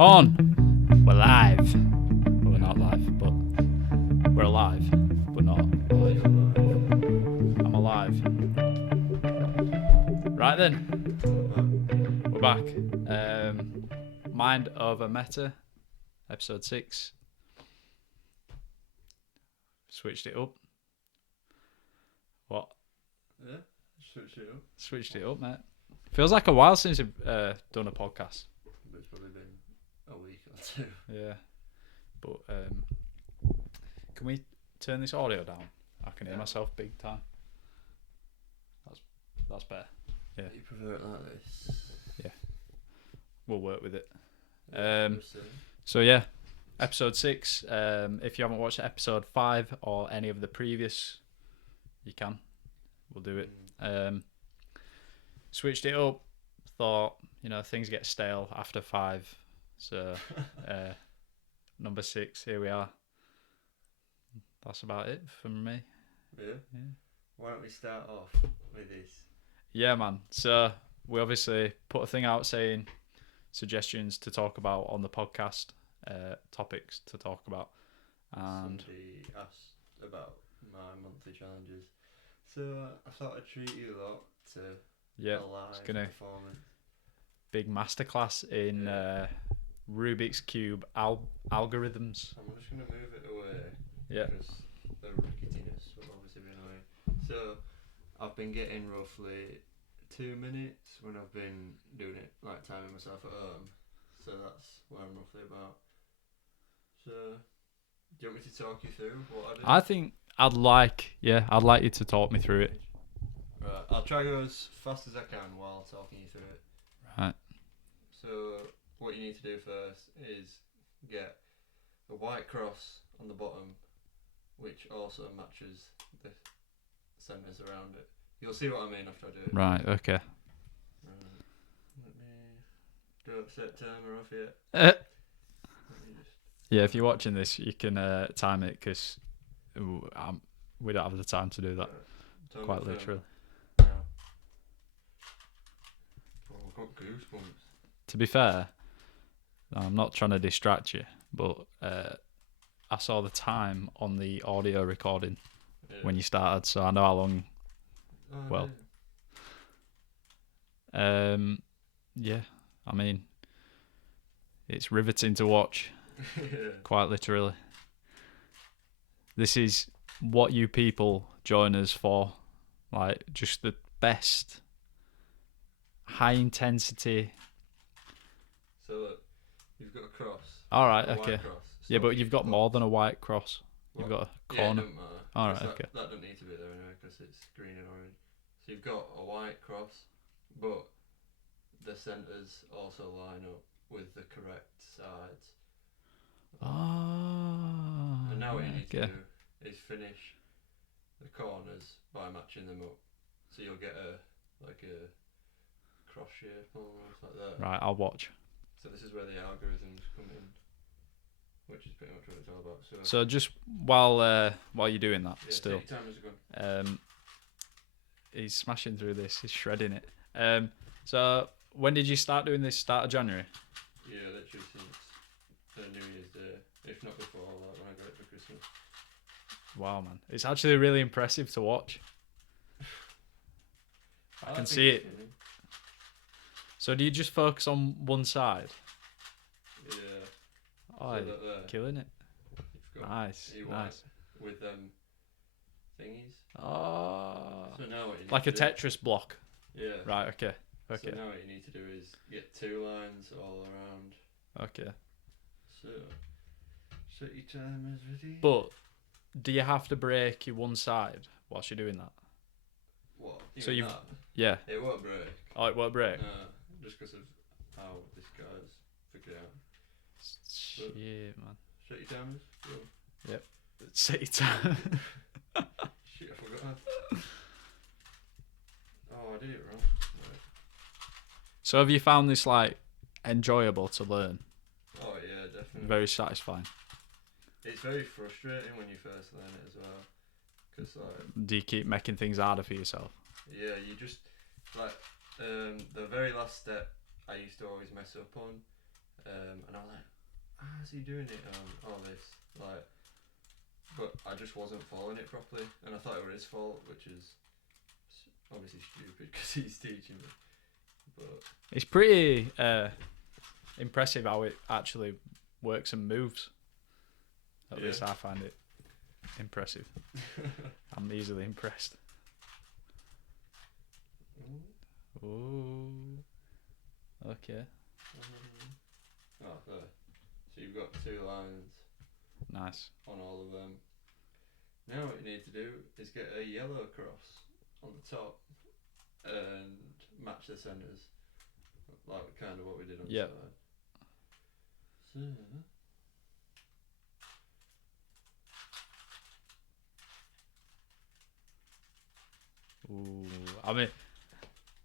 on. We're live. Well, we're not live, but we're alive, but not. I'm alive. Right then, we're back. Mind over Meta, episode 6. Switched it up. What? Yeah, Switched it up, mate. Feels like a while since I've done a podcast. It's probably been a week or two. Yeah, but can we turn this audio down? I can hear myself big time. That's better. Yeah. You prefer it like this? Yeah. We'll work with it. Yeah, So yeah, episode 6. If you haven't watched episode 5 or any of the previous, you can. We'll do it. Switched it up. Thought, things get stale after 5. So number 6, here we are. That's about it from me. Yeah? Why don't we start off with this? Yeah, man. So we obviously put a thing out saying suggestions to talk about on the podcast, topics to talk about. And somebody asked about my monthly challenges. So I thought I'd treat you lot to a live performance. Big masterclass in Rubik's Cube algorithms. I'm just going to move it away. Yeah. Because the ricketiness will obviously be annoying. So I've been getting roughly 2 minutes when I've been doing it, like timing myself at home. So that's where I'm roughly about. So, do you want me to talk you through what I did? I think I'd like you to talk me through it. Right, I'll try to go as fast as I can while talking you through it. Right. So, what you need to do first is get a white cross on the bottom, which also matches the centres around it. You'll see what I mean after I do it. Right, okay. Right. Let me do a set timer off here. Yeah, if you're watching this, you can time it because we don't have the time to do that. Right. Quite literally. Yeah. Oh, I've got goosebumps. To be fair, I'm not trying to distract you, but I saw the time on the audio recording when you started, so I know how long. Yeah, I mean, it's riveting to watch. Quite literally. This is what you people join us for, like just the best high intensity. So look, you've got a cross. All right, a okay. White cross. Yeah, but you've got more than a white cross. What? You've got a Yeah, corner. it doesn't matter. All right, that, okay. That doesn't need to be there anyway because it's green and orange. So you've got a white cross, but the centres also line up with the correct sides. Oh. And now what you need to do is finish the corners by matching them up. So you'll get a cross shape almost like that. Right, I'll watch. So this is where the algorithms come in, which is pretty much what it's all about. So just while you're doing that, still, take your time as you're going. he's smashing through this. He's shredding it. So when did you start doing this? Start of January? Yeah, literally since New Year's Day, if not before, like when I got it for Christmas. Wow, man, it's actually really impressive to watch. I can see it. Funny. So do you just focus on one side? Yeah. Oh, So you're that killing it. you've got Nice, you nice. with thingies. Oh, So now what you need like to a do, Tetris block. Yeah. Right. Okay. So Okay. now what you need to do is get 2 lines all around. Okay. So set your timers ready. But do you have to break your one side whilst you're doing that? What? So Even you've- that? Yeah. It won't break. Oh, it won't break. No, just because of how this guy's figured it out. Shit, man. Set your timers. Go. Set your time. Shit, I forgot that. Oh, I did it wrong. Right. So have you found this like enjoyable to learn? Oh yeah, definitely. Very satisfying. It's very frustrating when you first learn it as well, because like Do you keep making things harder for yourself? yeah, you just like the very last step I used to always mess up on, And I was like, how's he doing it? All this like, but I just wasn't following it properly, and I thought it was his fault, which is obviously stupid because he's teaching me. But It's pretty impressive how it actually works and moves. At least I find it impressive. I'm easily impressed. Ooh. Okay. Oh, there. So you've got 2 lines. Nice. On all of them. Now what you need to do is get a yellow cross on the top and match the centres, like kind of what we did on the side. So ooh, I mean,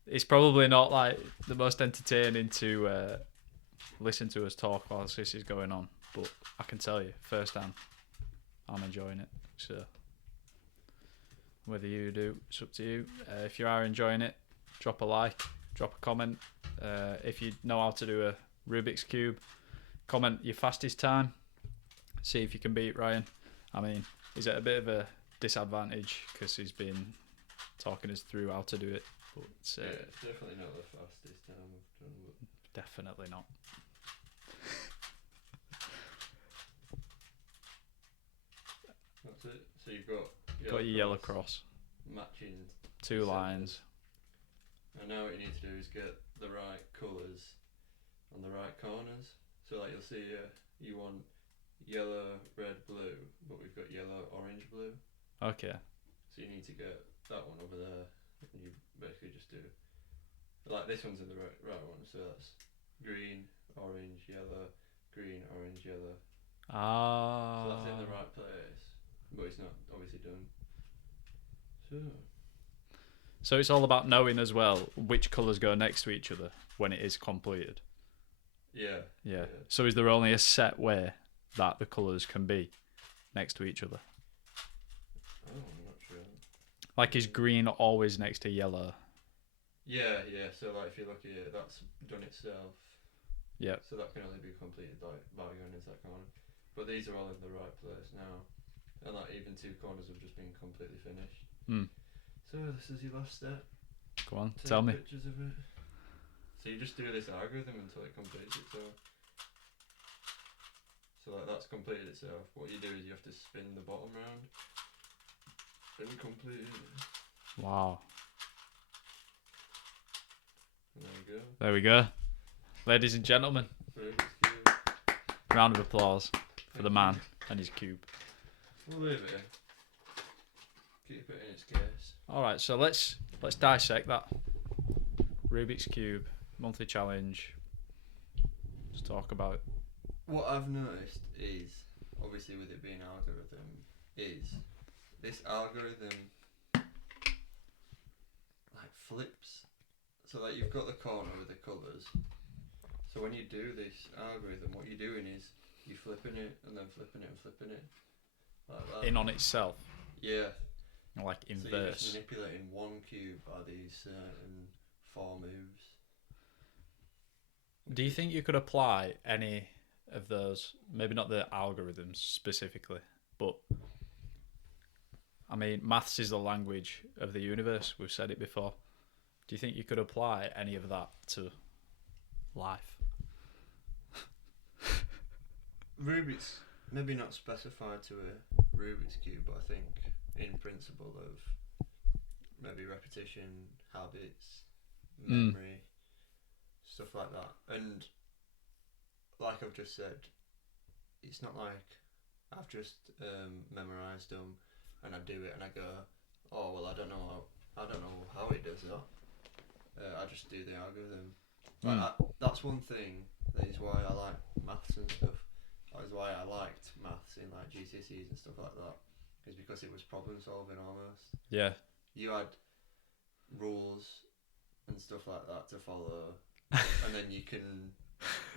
it's probably not like the most entertaining to listen to us talk whilst this is going on, but I can tell you firsthand, I'm enjoying it. So whether you do, it's up to you. If you are enjoying it, drop a like, drop a comment. If you know how to do a Rubik's Cube, comment your fastest time. See if you can beat Ryan. I mean, he's at a bit of a disadvantage because he's been talking us through how to do it. But it's definitely not the fastest time I've done. But definitely not. That's it. So you've got your yellow cross. Matching 2 lines. And now what you need to do is get the right colours on the right corners. So like you'll see you want yellow, red, blue, but we've got yellow, orange, blue. Okay. So you need to get that one over there, and you basically just do like this one's in the right one. So that's green, orange, yellow, green, orange, yellow. So that's in the right place, but it's not obviously done. So it's all about knowing as well which colours go next to each other when it is completed. Yeah. So is there only a set way that the colours can be next to each other? Oh, I'm not sure. Like, is green always next to yellow? Yeah. So like if you look at it, that's done itself. Yeah. So that can only be completed like by going into that corner. But these are all in the right place now, and like even 2 corners have just been completely finished. So this is your last step. Go on, Take tell me. pictures of it. So you just do this algorithm until it completes itself. So like that's completed itself. What you do is you have to spin the bottom round and complete it. Wow. And there we go. There we go. Ladies and gentlemen, round of applause for the man and his cube. We'll leave it in. Keep it in its case. Alright, so let's dissect that. Rubik's Cube, monthly challenge. Let's talk about it. What I've noticed is, obviously with it being an algorithm, is this algorithm like flips. So like you've got the corner with the colours. So when you do this algorithm, what you're doing is you're flipping it and then flipping it and flipping it. Like that. In on itself. Yeah. Like inverse. So you're just manipulating one cube by these certain 4 moves. Do you think you could apply any of those, maybe not the algorithms specifically, but I mean, maths is the language of the universe, we've said it before. Do you think you could apply any of that to life? Rubik's, maybe not specified to a Rubik's Cube, but I think in principle of maybe repetition, habits, memory, stuff like that. And like I've just said, it's not like I've just memorised them and I do it and I go, oh well, I don't know how it does that. I just do the algorithm. Like that's one thing. That is why I like maths and stuff. That is why I liked maths in like GCSEs and stuff like that. Is because it was problem solving almost. Yeah. You had rules and stuff like that to follow, and then you can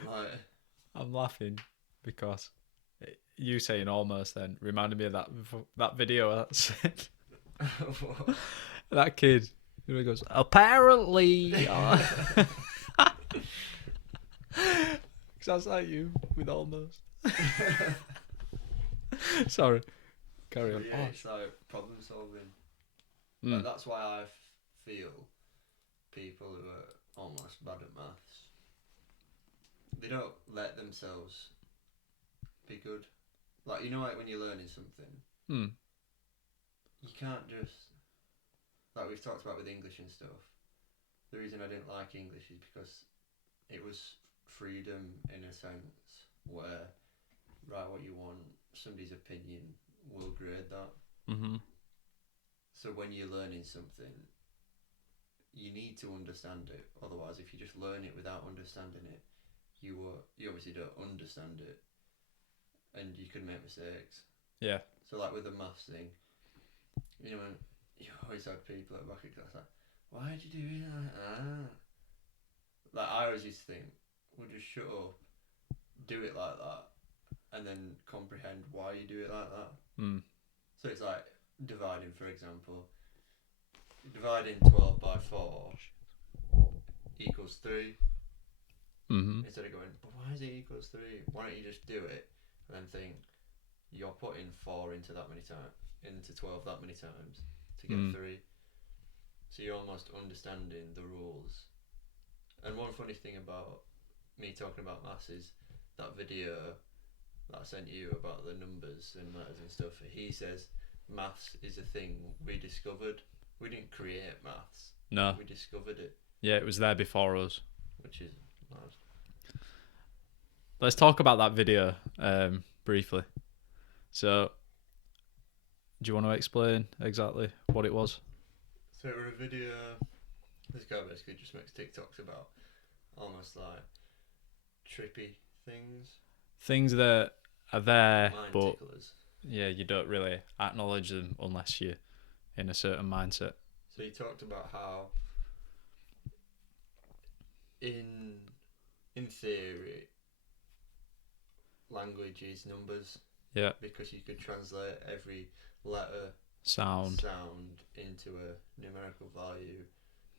like. I'm laughing because you saying almost then reminded me of that video that said that kid who goes apparently. Because Sounds like you with almost. Sorry. Carry on. Yeah, it's like problem solving. Mm. Like, that's why I feel people who are almost bad at maths, they don't let themselves be good. Like, you know, like when you're learning something, you can't just, like we've talked about with English and stuff, the reason I didn't like English is because it was freedom in a sense where write what you want, somebody's opinion will grade that. Mm-hmm. So when you're learning something, you need to understand it. Otherwise, if you just learn it without understanding it, you obviously don't understand it, and you could make mistakes. Yeah. So like with the maths thing, you know, you always have people at the back of class like, why did you do it like that? Like I always used to think, well, just shut up, do it like that, and then comprehend why you do it like that. Mm. So it's like dividing, for example. Dividing 12 by 4 equals 3. Mm-hmm. Instead of going, but why is it equals 3? Why don't you just do it and then think you're putting 4 into that many times, into 12 that many times to get 3. So you're almost understanding the rules. And one funny thing about me talking about maths is that video that I sent you about the numbers and letters and stuff. He says maths is a thing we discovered. We didn't create maths. No. We discovered it. Yeah, it was there before us. Which is mad. Let's talk about that video briefly. So, do you want to explain exactly what it was? So it was a video. This guy basically just makes TikToks about almost like trippy things. Things that are there, Mind but ticklers. yeah, you don't really acknowledge them unless you're in a certain mindset. So he talked about how in theory language is numbers. Yeah. Because you could translate every letter sound into a numerical value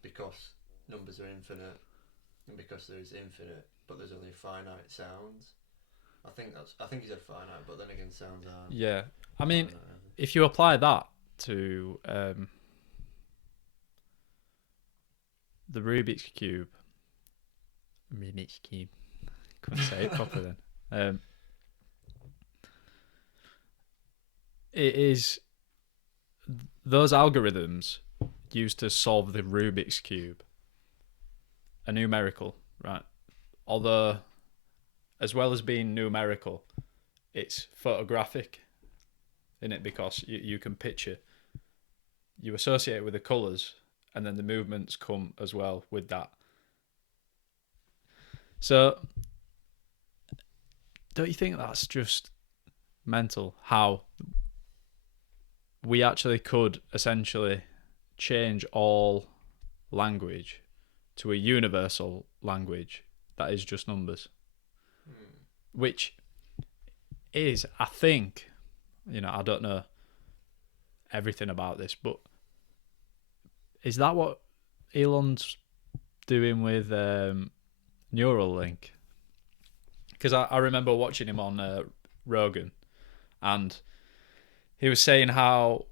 because numbers are infinite and because there is infinite but there's only finite sounds. I think he said finite, but then again sounds aren't. Yeah. I mean, if you apply that to the Rubik's Cube. Couldn't say it properly then. It is those algorithms used to solve the Rubik's Cube are numerical, right? Although, as well as being numerical, it's photographic, isn't it? Because you can picture, you associate it with the colours, and then the movements come as well with that. So, don't you think that's just mental? How we actually could essentially change all language to a universal language that is just numbers. Which is, I think, I don't know everything about this, but is that what Elon's doing with Neuralink? Because I remember watching him on Rogan, and he was saying how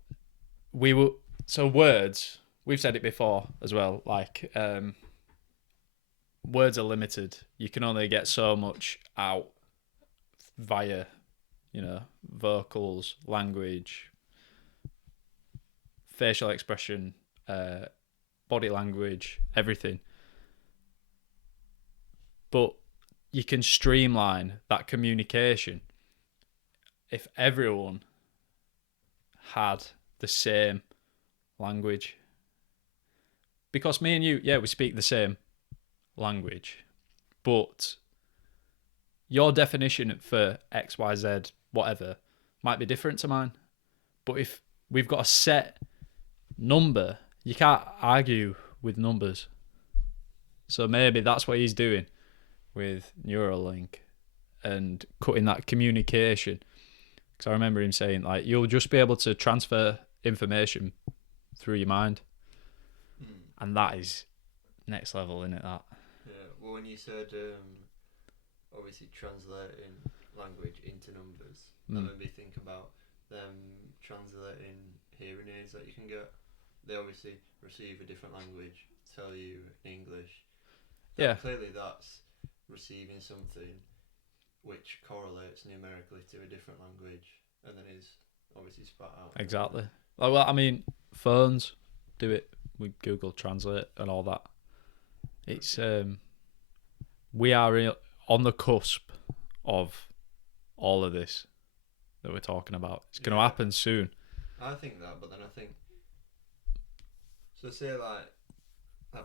words, we've said it before as well, like words are limited. You can only get so much out via, vocals, language, facial expression, body language, everything. But you can streamline that communication if everyone had the same language. Because me and you, yeah, we speak the same language, but your definition for X, Y, Z, whatever, might be different to mine. But if we've got a set number, you can't argue with numbers. So maybe that's what he's doing with Neuralink and cutting that communication. Because I remember him saying, like, you'll just be able to transfer information through your mind. And that is next level, isn't it, that? Yeah, well, when you said obviously translating language into numbers. That made me think about them translating hearing aids that you can get. They obviously receive a different language, tell you in English. Yeah. Clearly that's receiving something which correlates numerically to a different language and then is obviously spat out. Exactly. Well, I mean, phones do it with Google Translate and all that. It's we are on the cusp of all of this that we're talking about. It's going to happen soon. I think that, but then I think, so say like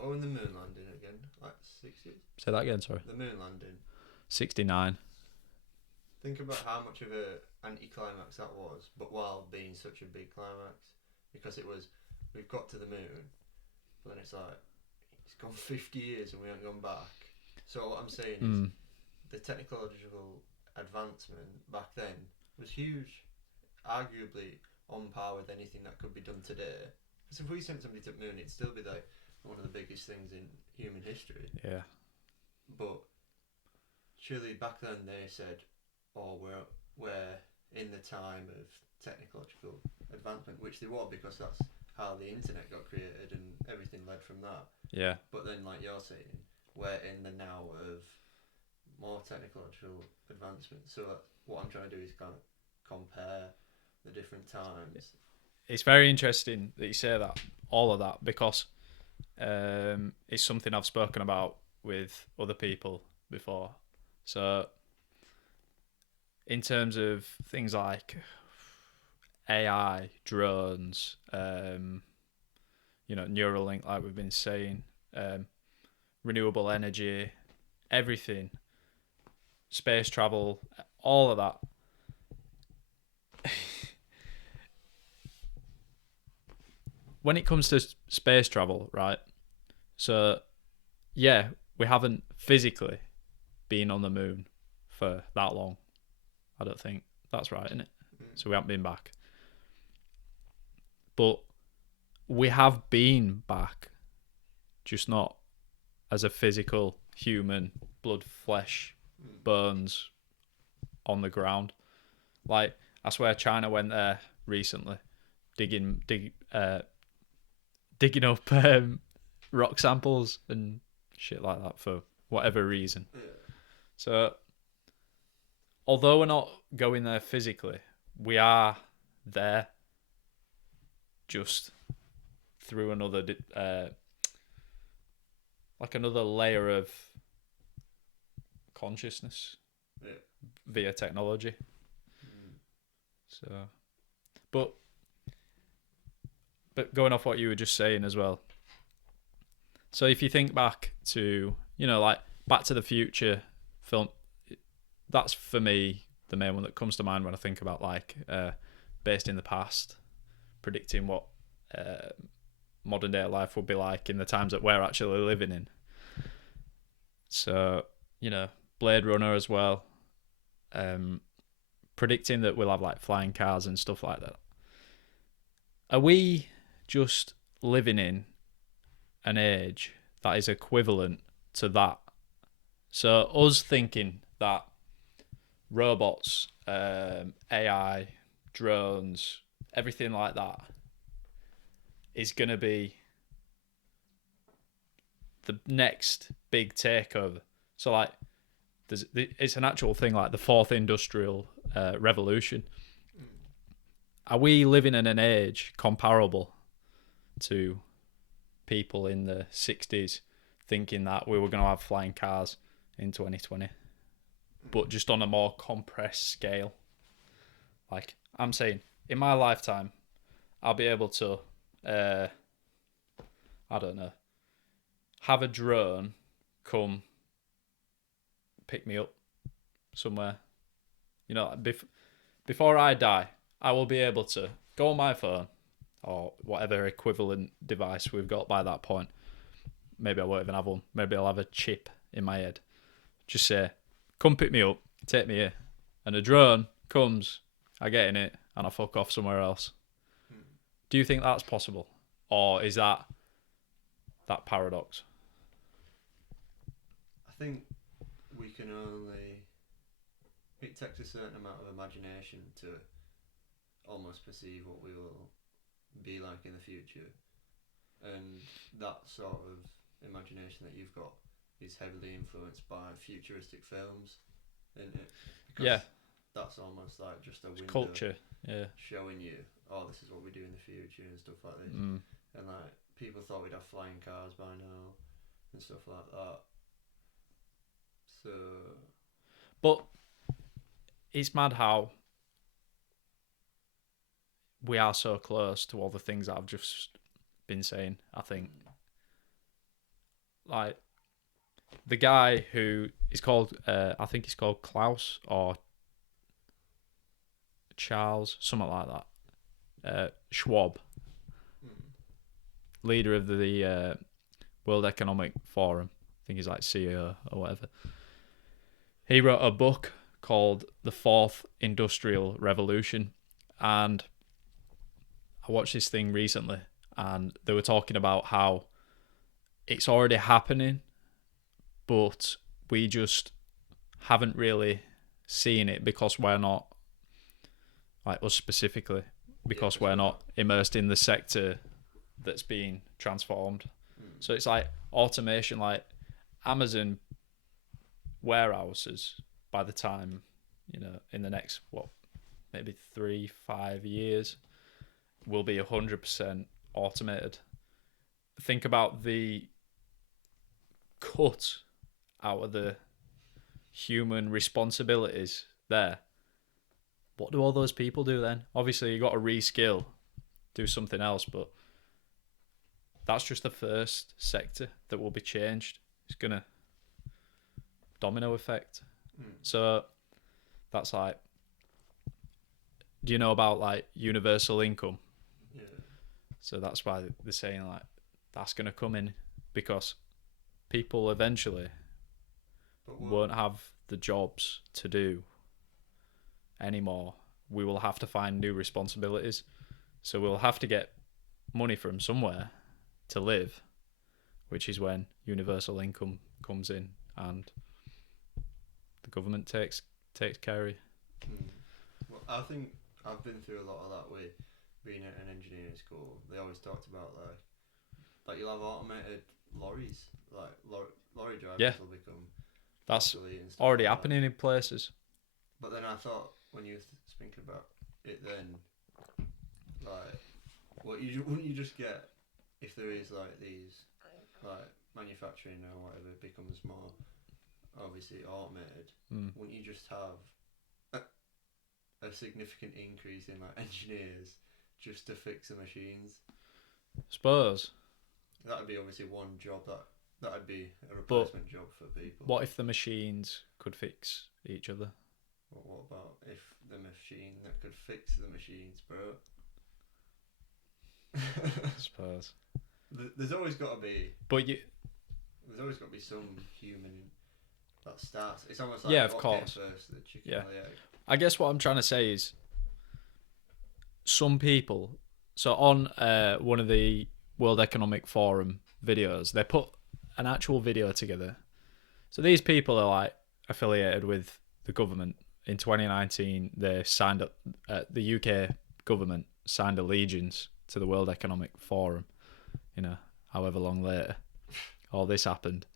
when the moon landing again, like 60s? Say that again, sorry. The moon landing. 69. Think about how much of a anticlimax that was, but while being such a big climax, because it was, we've got to the moon, but then it's like, it's gone 50 years and we haven't gone back. So what I'm saying is, the technological advancement back then was huge, arguably on par with anything that could be done today. Because if we sent somebody to the moon, it'd still be like one of the biggest things in human history. Yeah. But surely back then they said, "Oh, we're in the time of technological advancement," which they were, because that's how the internet got created and everything led from that. Yeah. But then, like you're saying, we're in the now of more technological advancement. So what I'm trying to do is kind of compare the different times. It's very interesting that you say that, all of that, because it's something I've spoken about with other people before. So in terms of things like AI, drones, Neuralink, like we've been saying, renewable energy, everything, space travel, all of that. When it comes to space travel, right? So, yeah, we haven't physically been on the moon for that long. I don't think that's right, isn't it? So we haven't been back. But we have been back, just not as a physical human, blood, flesh, bones on the ground. Like, I swear China went there recently, digging up rock samples and shit like that for whatever reason. Yeah. So, although we're not going there physically, we are there just through another another layer of consciousness via technology. So, but going off what you were just saying as well. So if you think back to, like Back to the Future film, that's for me the main one that comes to mind when I think about based in the past, predicting what modern day life would be like in the times that we're actually living in. So, Blade Runner as well, predicting that we'll have flying cars and stuff like that. Are we just living in an age that is equivalent to that? So us thinking that robots, AI, drones, everything like that is going to be the next big takeover. So it's an actual thing, like the fourth industrial revolution. Are we living in an age comparable to people in the 60s thinking that we were going to have flying cars in 2020, but just on a more compressed scale? Like I'm saying, in my lifetime, I'll be able to, have a drone come pick me up somewhere. Before I die, I will be able to go on my phone or whatever equivalent device we've got by that point. Maybe I won't even have one. Maybe I'll have a chip in my head. Just say, come pick me up, take me here. And a drone comes, I get in it, and I fuck off somewhere else. Do you think that's possible? Or is that paradox? I think we can only. It takes a certain amount of imagination to almost perceive what we will be like in the future, and that sort of imagination that you've got is heavily influenced by futuristic films, isn't it? Because Yeah. that's almost like just a window Culture. Yeah. showing you, oh, this is what we do in the future and stuff like this. Mm. And like people thought we'd have flying cars by now and stuff like that. So, But it's mad how we are so close to all the things that I've just been saying. I think, like, the guy who is called, I think he's called Klaus or Charles, something like that. Schwab, leader of the World Economic Forum. I think he's like CEO or whatever. He wrote a book called The Fourth Industrial Revolution, and I watched this thing recently, and they were talking about how it's already happening, but we just haven't really seen it because we're not, like us specifically, because we're not immersed in the sector that's being transformed. So it's like automation, like Amazon warehouses, by the time, in the next, maybe 3-5 years, will be 100% automated. Think about the cut out of the human responsibilities there. What do all those people do then? Obviously, you got to reskill, do something else, but that's just the first sector that will be changed. It's gonna domino effect. So that's like, do you know about like universal income? yeah. So that's why they're saying like that's gonna come in, because people eventually won't have the jobs to do anymore. We will have to find new responsibilities. So we'll have to get money from somewhere to live, which is when universal income comes in and the government takes care of it. Well, I think I've been through a lot of that with being at an engineering school. They always talked about like you'll have automated lorries, like lorry drivers will become. That's already happening in places. But then I thought, when you think about it, then like, wouldn't you just get, if there is like these like manufacturing or whatever becomes more obviously automated, wouldn't you just have a significant increase in like engineers just to fix the machines? Suppose that'd be obviously one job that'd be a replacement job for people. What if the machines could fix each other? What about if the machine that could fix the machines broke? I suppose. There's always got to be. There's always got to be some human that starts. It's almost like of course. First, the chicken or the egg. I guess what I'm trying to say is, some people. So on one of the World Economic Forum videos, they put an actual video together. So these people are like affiliated with the government. In 2019, they signed up. The UK government signed allegiance to the World Economic Forum. However long later, all this happened,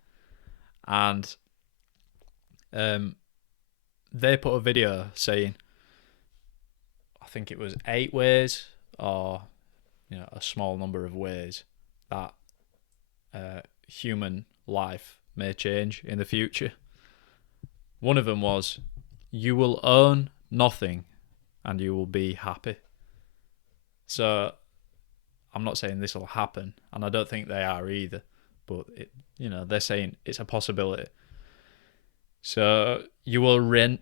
and they put a video saying, I think it was 8 ways, or a small number of ways that human life may change in the future. One of them was, you will own nothing and you will be happy. So I'm not saying this will happen, and I don't think they are either, but they're saying it's a possibility. So you'll rent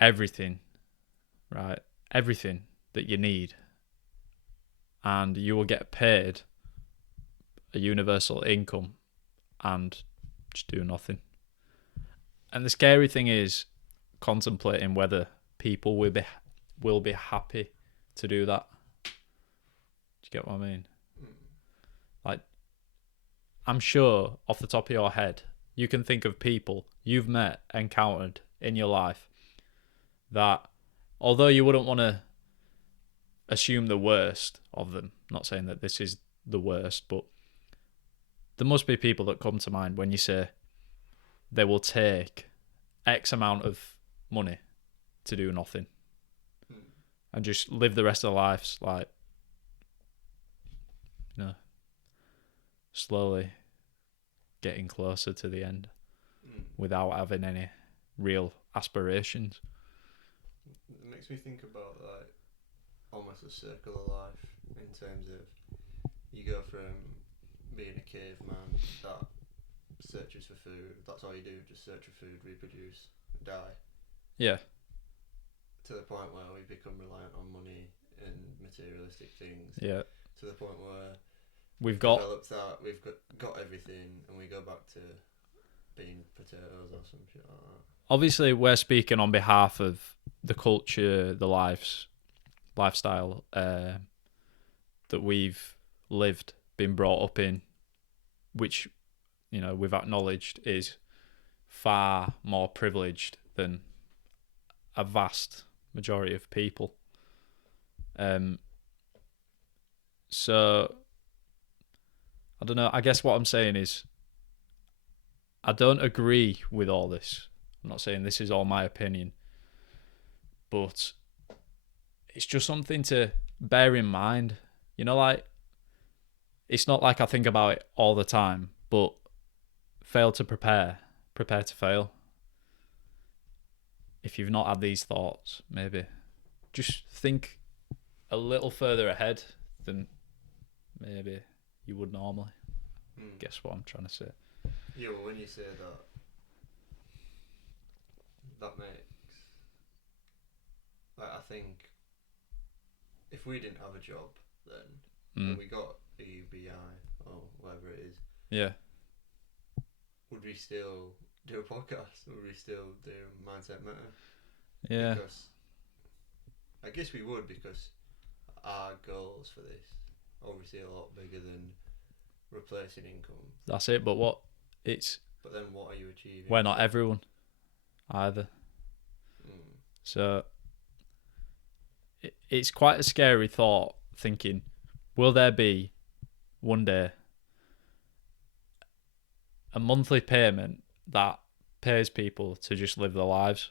everything, right? Everything that you need, and you will get paid a universal income and just do nothing. And the scary thing is contemplating whether people will be happy to do that. Do you get what I mean? Like, I'm sure off the top of your head you can think of people you've encountered in your life that, although you wouldn't want to assume the worst of them, not saying that this is the worst, but there must be people that come to mind when you say they will take X amount of money to do nothing and just live the rest of their lives like, slowly getting closer to the end without having any real aspirations. It makes me think about like almost a circle of life in terms of you go from being a caveman that searches for food, that's all you do, just search for food, reproduce, die. Yeah. To the point where we become reliant on money and materialistic things. Yeah. To the point where we've developed that, we've got everything, and we go back to being potatoes or some shit like that. Obviously, we're speaking on behalf of the culture, the lifestyle that we've lived, been brought up in, which, we've acknowledged is far more privileged than a vast majority of people. So I don't know. I guess what I'm saying is I don't agree with all this. I'm not saying this is all my opinion, but it's just something to bear in mind. Like, it's not like I think about it all the time, but fail to prepare to fail. If you've not had these thoughts, maybe just think a little further ahead than maybe you would normally. Guess what I'm trying to say. Yeah, well, when you say that makes, like, I think if we didn't have a job then, and we got a UBI or whatever it is, yeah, would we still do a podcast? Would we still do Mindset Matter? Yeah. Because I guess we would, because our goals for this obviously a lot bigger than replacing income. That's it. But what then what are you achieving? We're not everyone either. So it's quite a scary thought, thinking, will there be one day a monthly payment that pays people to just live their lives?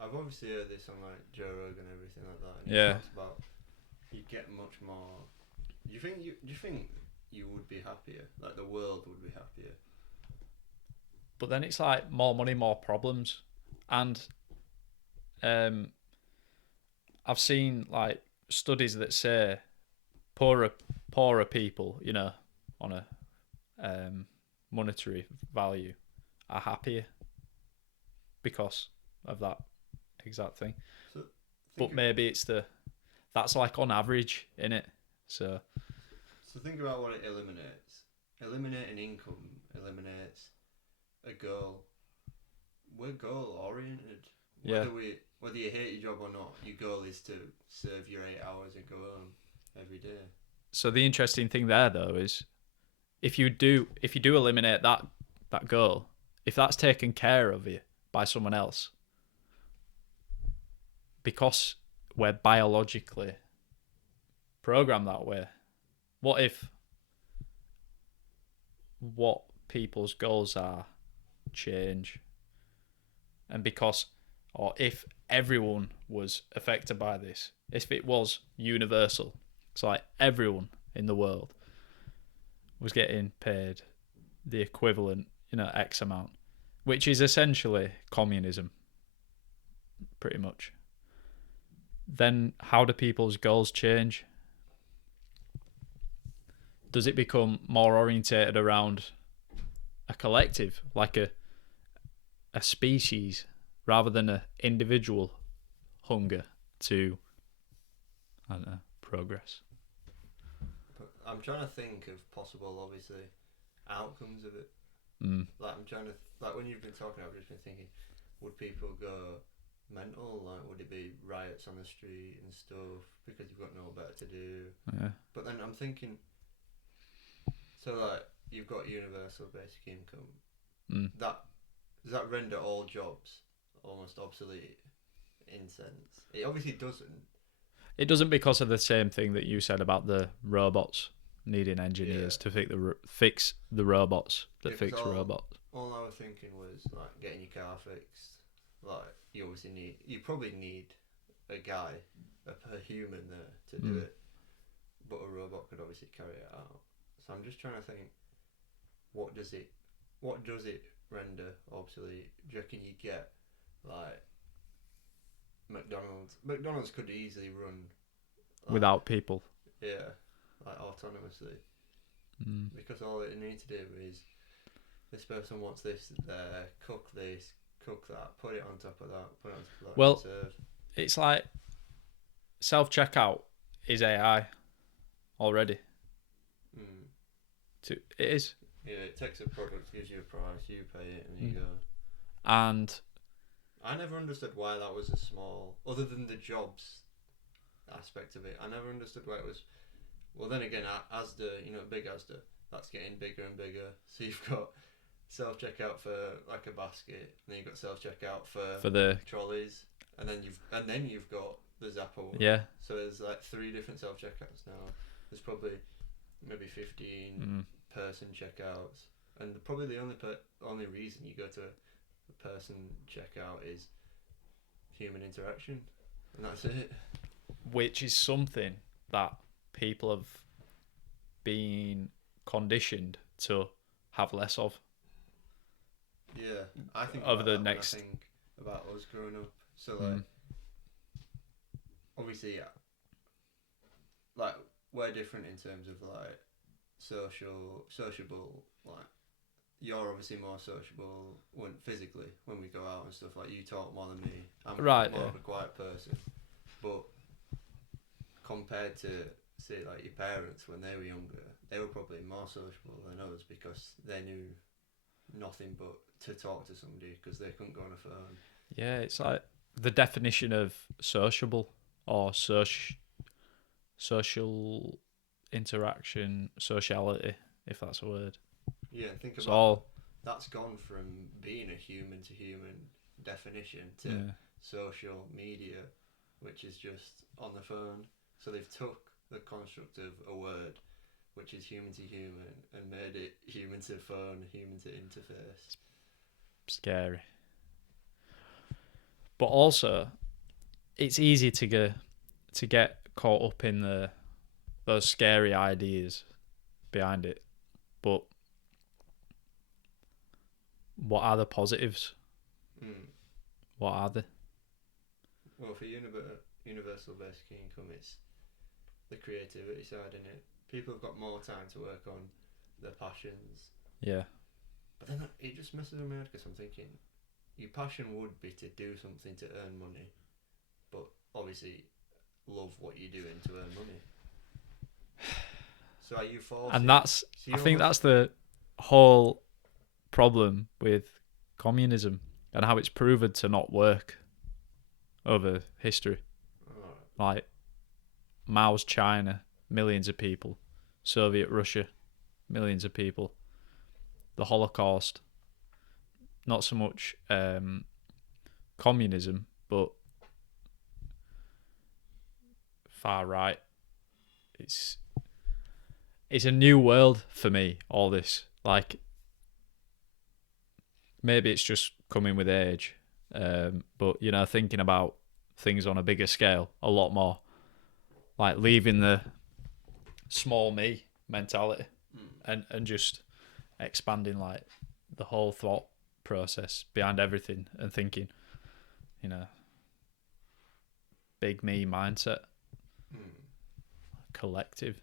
I've obviously heard this on like Joe Rogan and everything like that. And yeah. He talks about you get much more. Do you think you would be happier? Like the world would be happier? But then it's like more money, more problems, and I've seen like studies that say poorer people, on a monetary value, are happier because of that exact thing. But maybe that's like on average, innit? So think about what it eliminates. Eliminating income eliminates a goal. We're goal oriented. Yeah. Whether you hate your job or not, your goal is to serve your 8 hours and go home every day. So the interesting thing there though is if you do eliminate that goal, if that's taken care of you by someone else, because we're biologically programmed that way, what if what people's goals are change? And if everyone was affected by this, if it was universal, it's like everyone in the world was getting paid the equivalent, X amount, which is essentially communism, pretty much, then how do people's goals change? Does it become more orientated around a collective, like a species, rather than an individual hunger to, I don't know, progress? But I'm trying to think of possible, obviously, outcomes of it. Like I'm trying to, like when you've been talking, I've just been thinking, would people go mental? Like, would it be riots on the street and stuff because you've got no better to do? Yeah. But then I'm thinking, so like you've got universal basic income, that does that render all jobs almost obsolete in sense? It obviously doesn't. It doesn't, because of the same thing that you said about the robots needing engineers to fix the robots that fix robots. All I was thinking was like getting your car fixed. Like you probably need a guy, a human there to do it, but a robot could obviously carry it out. So I'm just trying to think, what does it render obsolete? Do you reckon you get like McDonald's? McDonald's could easily run without people. Yeah, like autonomously. Because all it needs to do is this person wants this there, cook this, cook that, put it on top of that, put it on top of that. Well, it's like self-checkout is AI already. It is. Yeah, it takes a product, gives you a price, you pay it, and you go. And I never understood why that was a small, other than the jobs aspect of it. I never understood why it was. Well, then again, Asda, big Asda, that's getting bigger and bigger. So you've got self-checkout for like a basket, and then you've got self-checkout for the trolleys, and then you've got the Zappa one. Yeah. So there's like 3 different self-checkouts now. There's probably maybe 15 person checkouts, and probably the only reason you go to a person checkout is human interaction, and that's it. Which is something that people have been conditioned to have less of. Yeah, I think over the next. I think about us growing up. So like, obviously, like we're different in terms of like sociable. Like, you're obviously more sociable physically when we go out and stuff. Like, you talk more than me. I'm more of a quiet person, but compared to say like your parents when they were younger, they were probably more sociable than us because they knew nothing but to talk to somebody because they couldn't go on a phone. Yeah, it's like the definition of sociable or social interaction, sociality, if that's a word. Yeah, think about that's gone from being a human to human definition to social media, which is just on the phone. So they've took the construct of a word, which is human to human, and made it human to phone, human to interface. Scary. But also, it's easy to get caught up in those scary ideas behind it. But what are the positives? What are they? Well, for universal basic income, it's the creativity side in it. People have got more time to work on their passions. Yeah. But then it just messes with my head because I'm thinking, your passion would be to do something to earn money, but obviously love what you're doing to earn money. So are you forcing? And I think that's the whole problem with communism and how it's proven to not work over history. Like Mao's China, millions of people. Soviet Russia, millions of people. The Holocaust, not so much communism, but far right. It's a new world for me, all this. Like, maybe it's just coming with age, but thinking about things on a bigger scale a lot more, like leaving the small me mentality and just expanding like the whole thought process behind everything and thinking, big me mindset, collective.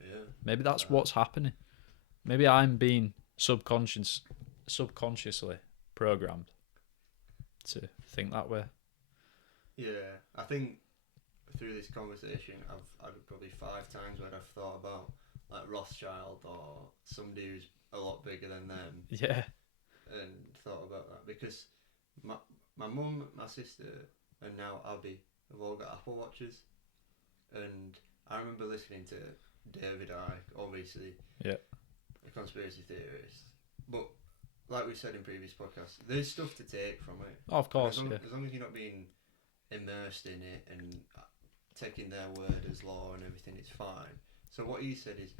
Yeah. Maybe that's what's happening. Maybe I'm being subconsciously programmed to think that way. Yeah, I think through this conversation, I've had probably 5 times where I've thought about like Rothschild or somebody who's a lot bigger than them. Yeah. And thought about that because my mum, my sister, and now Abby have all got Apple Watches, and I remember listening to David Icke, obviously, a conspiracy theorist, but like we said in previous podcasts, there's stuff to take from it. Oh, of course, As long as you're not being immersed in it and taking their word as law and everything, it's fine. So what he said is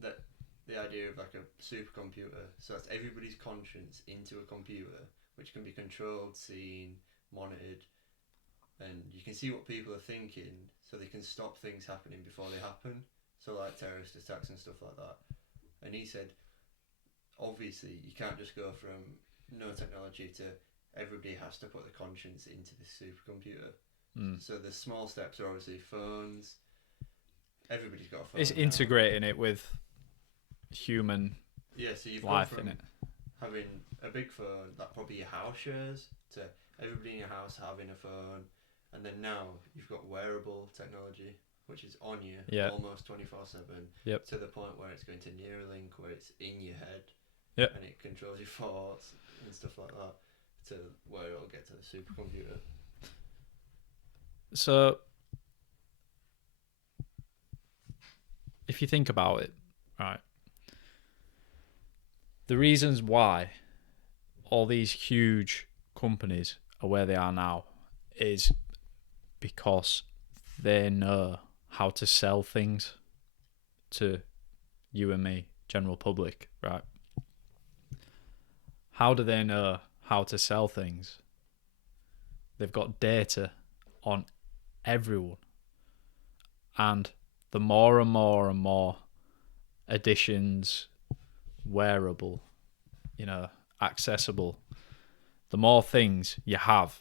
that the idea of like a supercomputer, so that's everybody's conscience into a computer, which can be controlled, seen, monitored, and you can see what people are thinking, so they can stop things happening before they happen. So like terrorist attacks and stuff like that. And he said, obviously, you can't just go from no technology to everybody has to put the conscience into this supercomputer. So the small steps are obviously phones. Everybody's got a phone. It's now. integrating it with human so you've life gone from in it. having a big phone that probably your house shares to everybody in your house having a phone, and then now you've got wearable technology, which is on you almost 24/7. Yep. To the point where it's going to Neuralink, where it's in your head. Yep. And it controls your thoughts and stuff like that, to where it'll get to the supercomputer. So, if you think about it, right, the reasons why all these huge companies are where they are now is because they know how to sell things to you and me, general public, right? How do they know how to sell things? They've got data on everyone. And the more and more and more editions, wearable, accessible, the more things you have,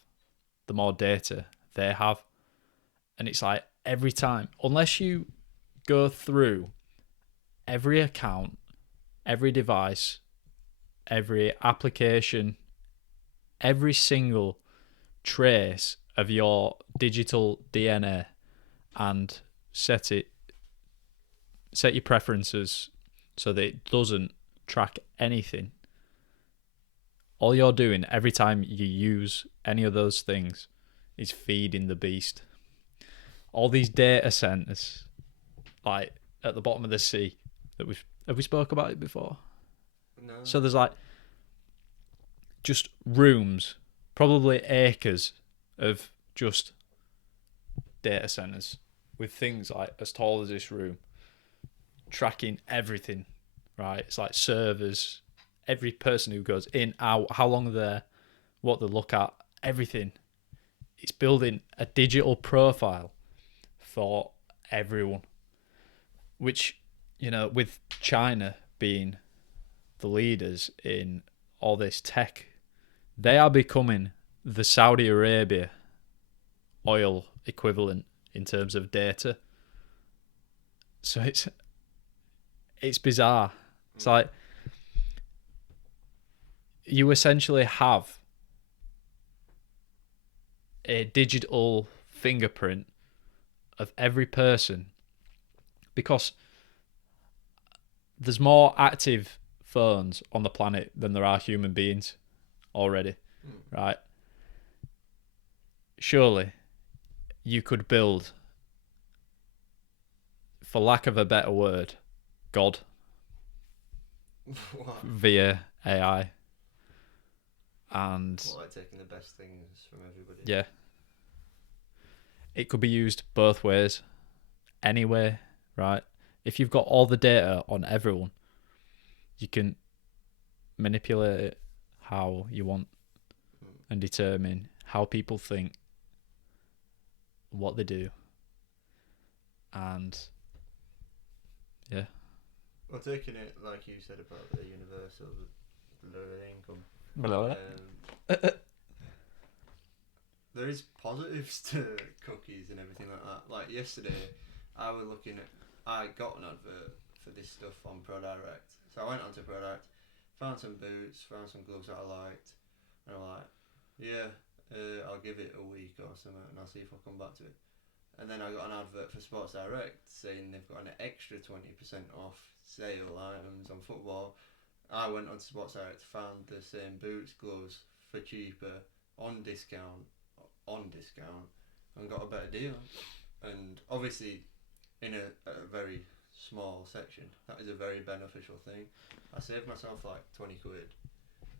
the more data they have. And it's like every time, unless you go through every account, every device, every application, every single trace of your digital DNA and set your preferences so that it doesn't track anything. All you're doing every time you use any of those things is feeding the beast. All these data centers, like at the bottom of the sea, have we spoke about it before? No. So there's like just rooms, probably acres of just data centers with things like as tall as this room, tracking everything, right? It's like servers, every person who goes in, out, how long they're there, what they look at, everything. It's building a digital profile for everyone, which, with China being the leaders in all this tech, they are becoming the Saudi Arabia oil equivalent in terms of data. So it's bizarre. It's like you essentially have a digital fingerprint of every person, because there's more active phones on the planet than there are human beings already, right? Surely you could build, for lack of a better word, God via AI. And like taking the best things from everybody. Yeah. It could be used both ways, anyway, right? If you've got all the data on everyone, you can manipulate it how you want and determine how people think, what they do, and yeah. Well, taking it like you said about the universal income, there is positives to cookies and everything like that. Like yesterday, I got an advert for this stuff on ProDirect. So I went onto ProDirect, found some boots, found some gloves that I liked, and I'm like, I'll give it a week or something and I'll see if I'll come back to it. And then I got an advert for Sports Direct saying they've got an extra 20% off sale items on football. I went on Sports Direct, found the same boots, gloves for cheaper, on discount, and got a better deal. And obviously, in a very small section, that is a very beneficial thing. I saved myself like 20 quid,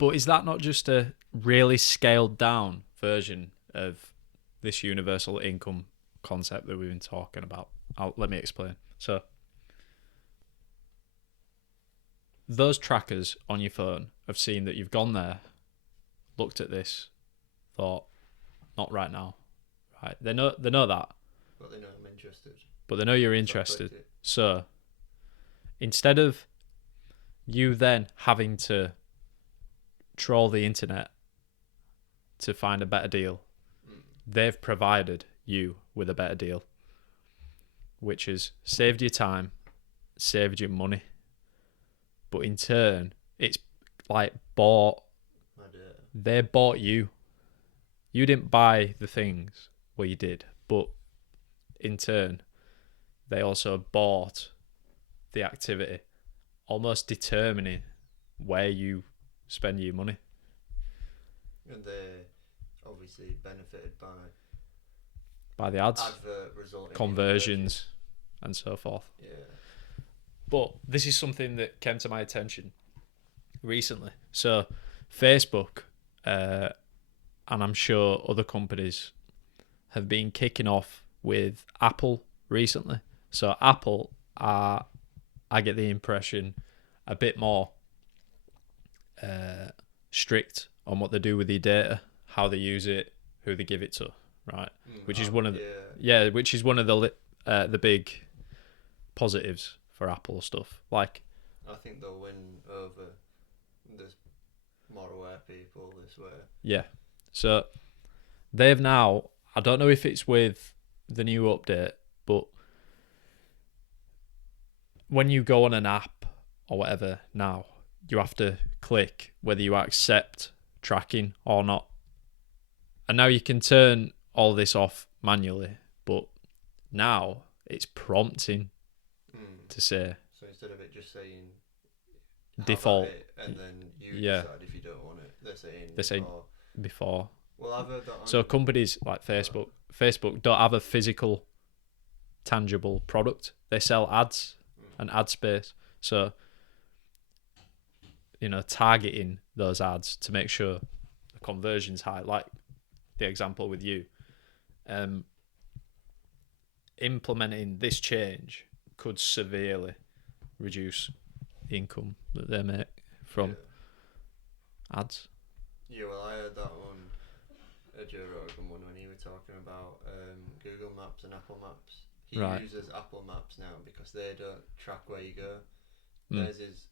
But is that not just a really scaled down version of this universal income concept that we've been talking about? Let me explain. So, those trackers on your phone have seen that you've gone there, looked at this, thought, not right now. Right? They know that. But they know I'm interested. But they know you're interested. So, instead of you then having to troll the internet to find a better deal, they've provided you with a better deal, which has saved your time, saved you money, but in turn, it's like they bought you. You didn't buy the things, well, you did, but in turn, they also bought the activity, almost determining where you spend your money. And they obviously benefited by the ads, advert resulting conversions, and so forth. Yeah. But this is something that came to my attention recently. So, Facebook, and I'm sure other companies have been kicking off with Apple recently. So, Apple are, I get the impression, a bit more strict on what they do with your data, how they use it, who they give it to, right? Which is one of the big positives for Apple stuff. Like, I think they'll win over the more aware people this way. Yeah. So they've now, I don't know if it's with the new update, but when you go on an app or whatever now, you have to click whether you accept tracking or not. And now you can turn all this off manually, but now it's prompting to say. So instead of it just saying default, and then you decide if you don't want it, they're saying before. Well, I've heard that. So companies like Facebook don't have a physical, tangible product. They sell ads and ad space. So, targeting those ads to make sure the conversion's high, like the example with you. Implementing this change could severely reduce the income that they make from ads. Yeah, well, I heard that on a Joe Rogan one when he was talking about Google Maps and Apple Maps. He uses Apple Maps now because they don't track where you go. Theirs is,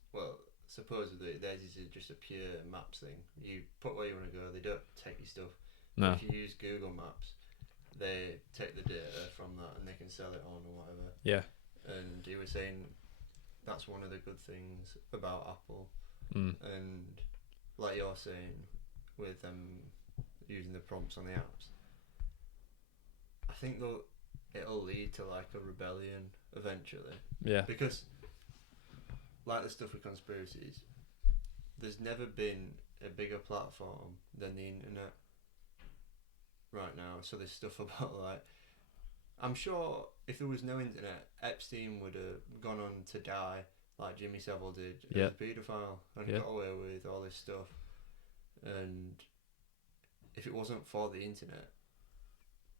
supposedly theirs is just a pure maps thing. You put where you want to go, they don't take your stuff. No. If you use Google Maps, they take the data from that and they can sell it on or whatever. Yeah. And he was saying that's one of the good things about Apple. And like you're saying, with using the prompts on the apps, I think it'll lead to like a rebellion eventually. Yeah. Because like the stuff with conspiracies, there's never been a bigger platform than the internet right now. So there's stuff about like, I'm sure if there was no internet, Epstein would have gone on to die like Jimmy Savile did as a paedophile and got away with all this stuff. And if it wasn't for the internet,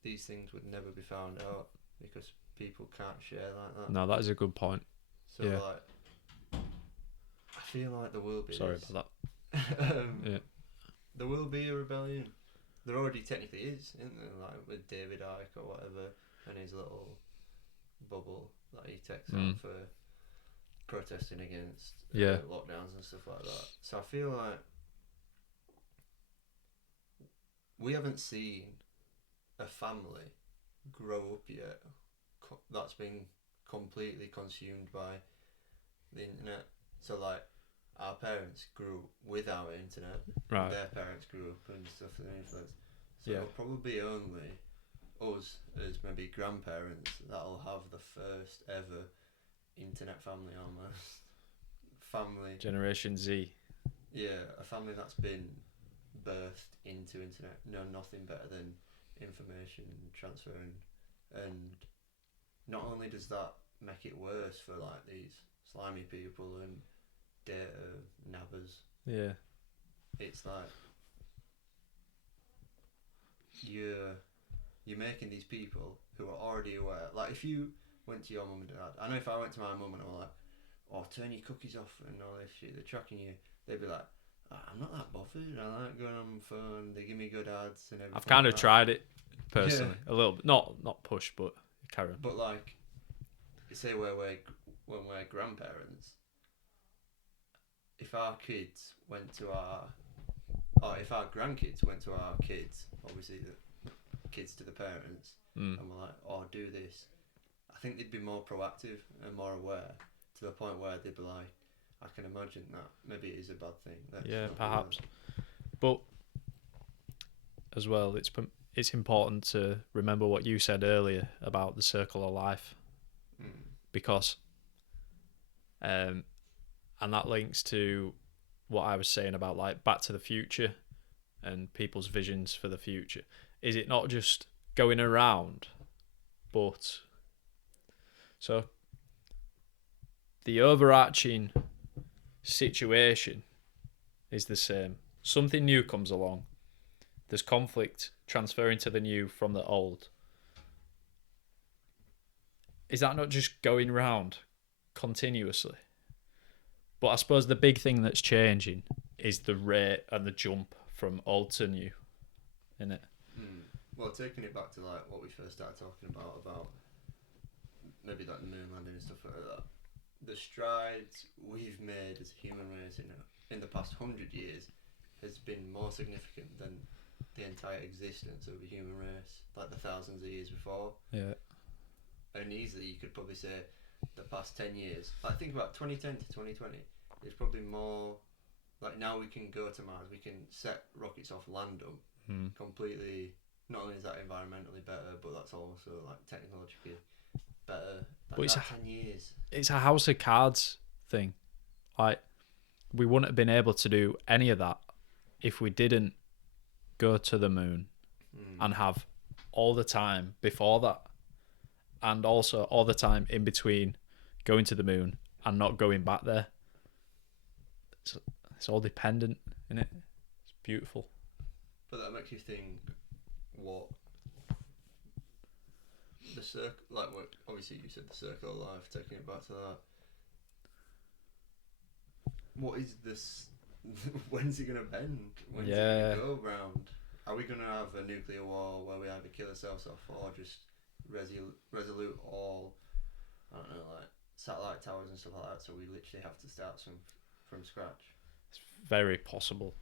these things would never be found out because people can't share like that. No, that is a good point. So like, I feel like there will be. Sorry about that. There will be a rebellion. There already technically is, isn't there? Like with David Icke or whatever, and his little bubble that he takes out for protesting against lockdowns and stuff like that. So I feel like we haven't seen a family grow up yet that's been completely consumed by the internet. So like our parents grew without internet, right? Their parents grew up and stuff and influence. So it'll probably only us as maybe grandparents that'll have the first ever internet family almost. Family. Generation Z. Yeah, a family that's been birthed into internet. Know nothing better than information transferring, and not only does that make it worse for like these slimy people and data nabbers. Yeah. it's like you're making these people who are already aware. Like if you went to your mum and dad, I know if I went to my mum and I'm like, "Oh, turn your cookies off" and all this shit, they're tracking you. They'd be like, "I'm not that bothered. I like going on my phone. They give me good ads and everything." I've kind of like tried it personally, a little bit, not push, but carry on. But like, say when we're grandparents, if our kids went to our, or if our grandkids went to our kids, obviously the kids to the parents, and we're like, "Oh, do this," I think they'd be more proactive and more aware to the point where they'd be like, "I can imagine that maybe it is a bad thing." Yeah, perhaps. But as well, it's important to remember what you said earlier about the circle of life, because, and that links to what I was saying about like Back to the Future and people's visions for the future. Is it not just going around, but so the overarching situation is the same. Something new comes along. There's conflict transferring to the new from the old. Is that not just going round continuously? But I suppose the big thing that's changing is the rate and the jump from old to new, isn't it? Well, taking it back to like what we first started talking about maybe like the moon landing and stuff like that. The strides we've made as a human race in the past 100 years has been more significant than the entire existence of the human race, like the thousands of years before. Yeah. And easily you could probably say the past 10 years. Like think about 2010 to 2020. There's probably more. Like now we can go to Mars. We can set rockets off, land them completely. Not only is that environmentally better, but that's also like technologically better. Like but it's 10 years. It's a house of cards thing. Like we wouldn't have been able to do any of that if we didn't go to the moon and have all the time before that, and also all the time in between going to the moon and not going back there. It's all dependent, isn't it? It's beautiful. But that makes you think what the circle, like what obviously you said the circle of life, taking it back to that. What is this? When's it gonna bend? When's it gonna go round? Are we gonna have a nuclear war where we either kill ourselves off or just resolute all, I don't know, like satellite towers and stuff like that? So we literally have to start from scratch. It's very possible.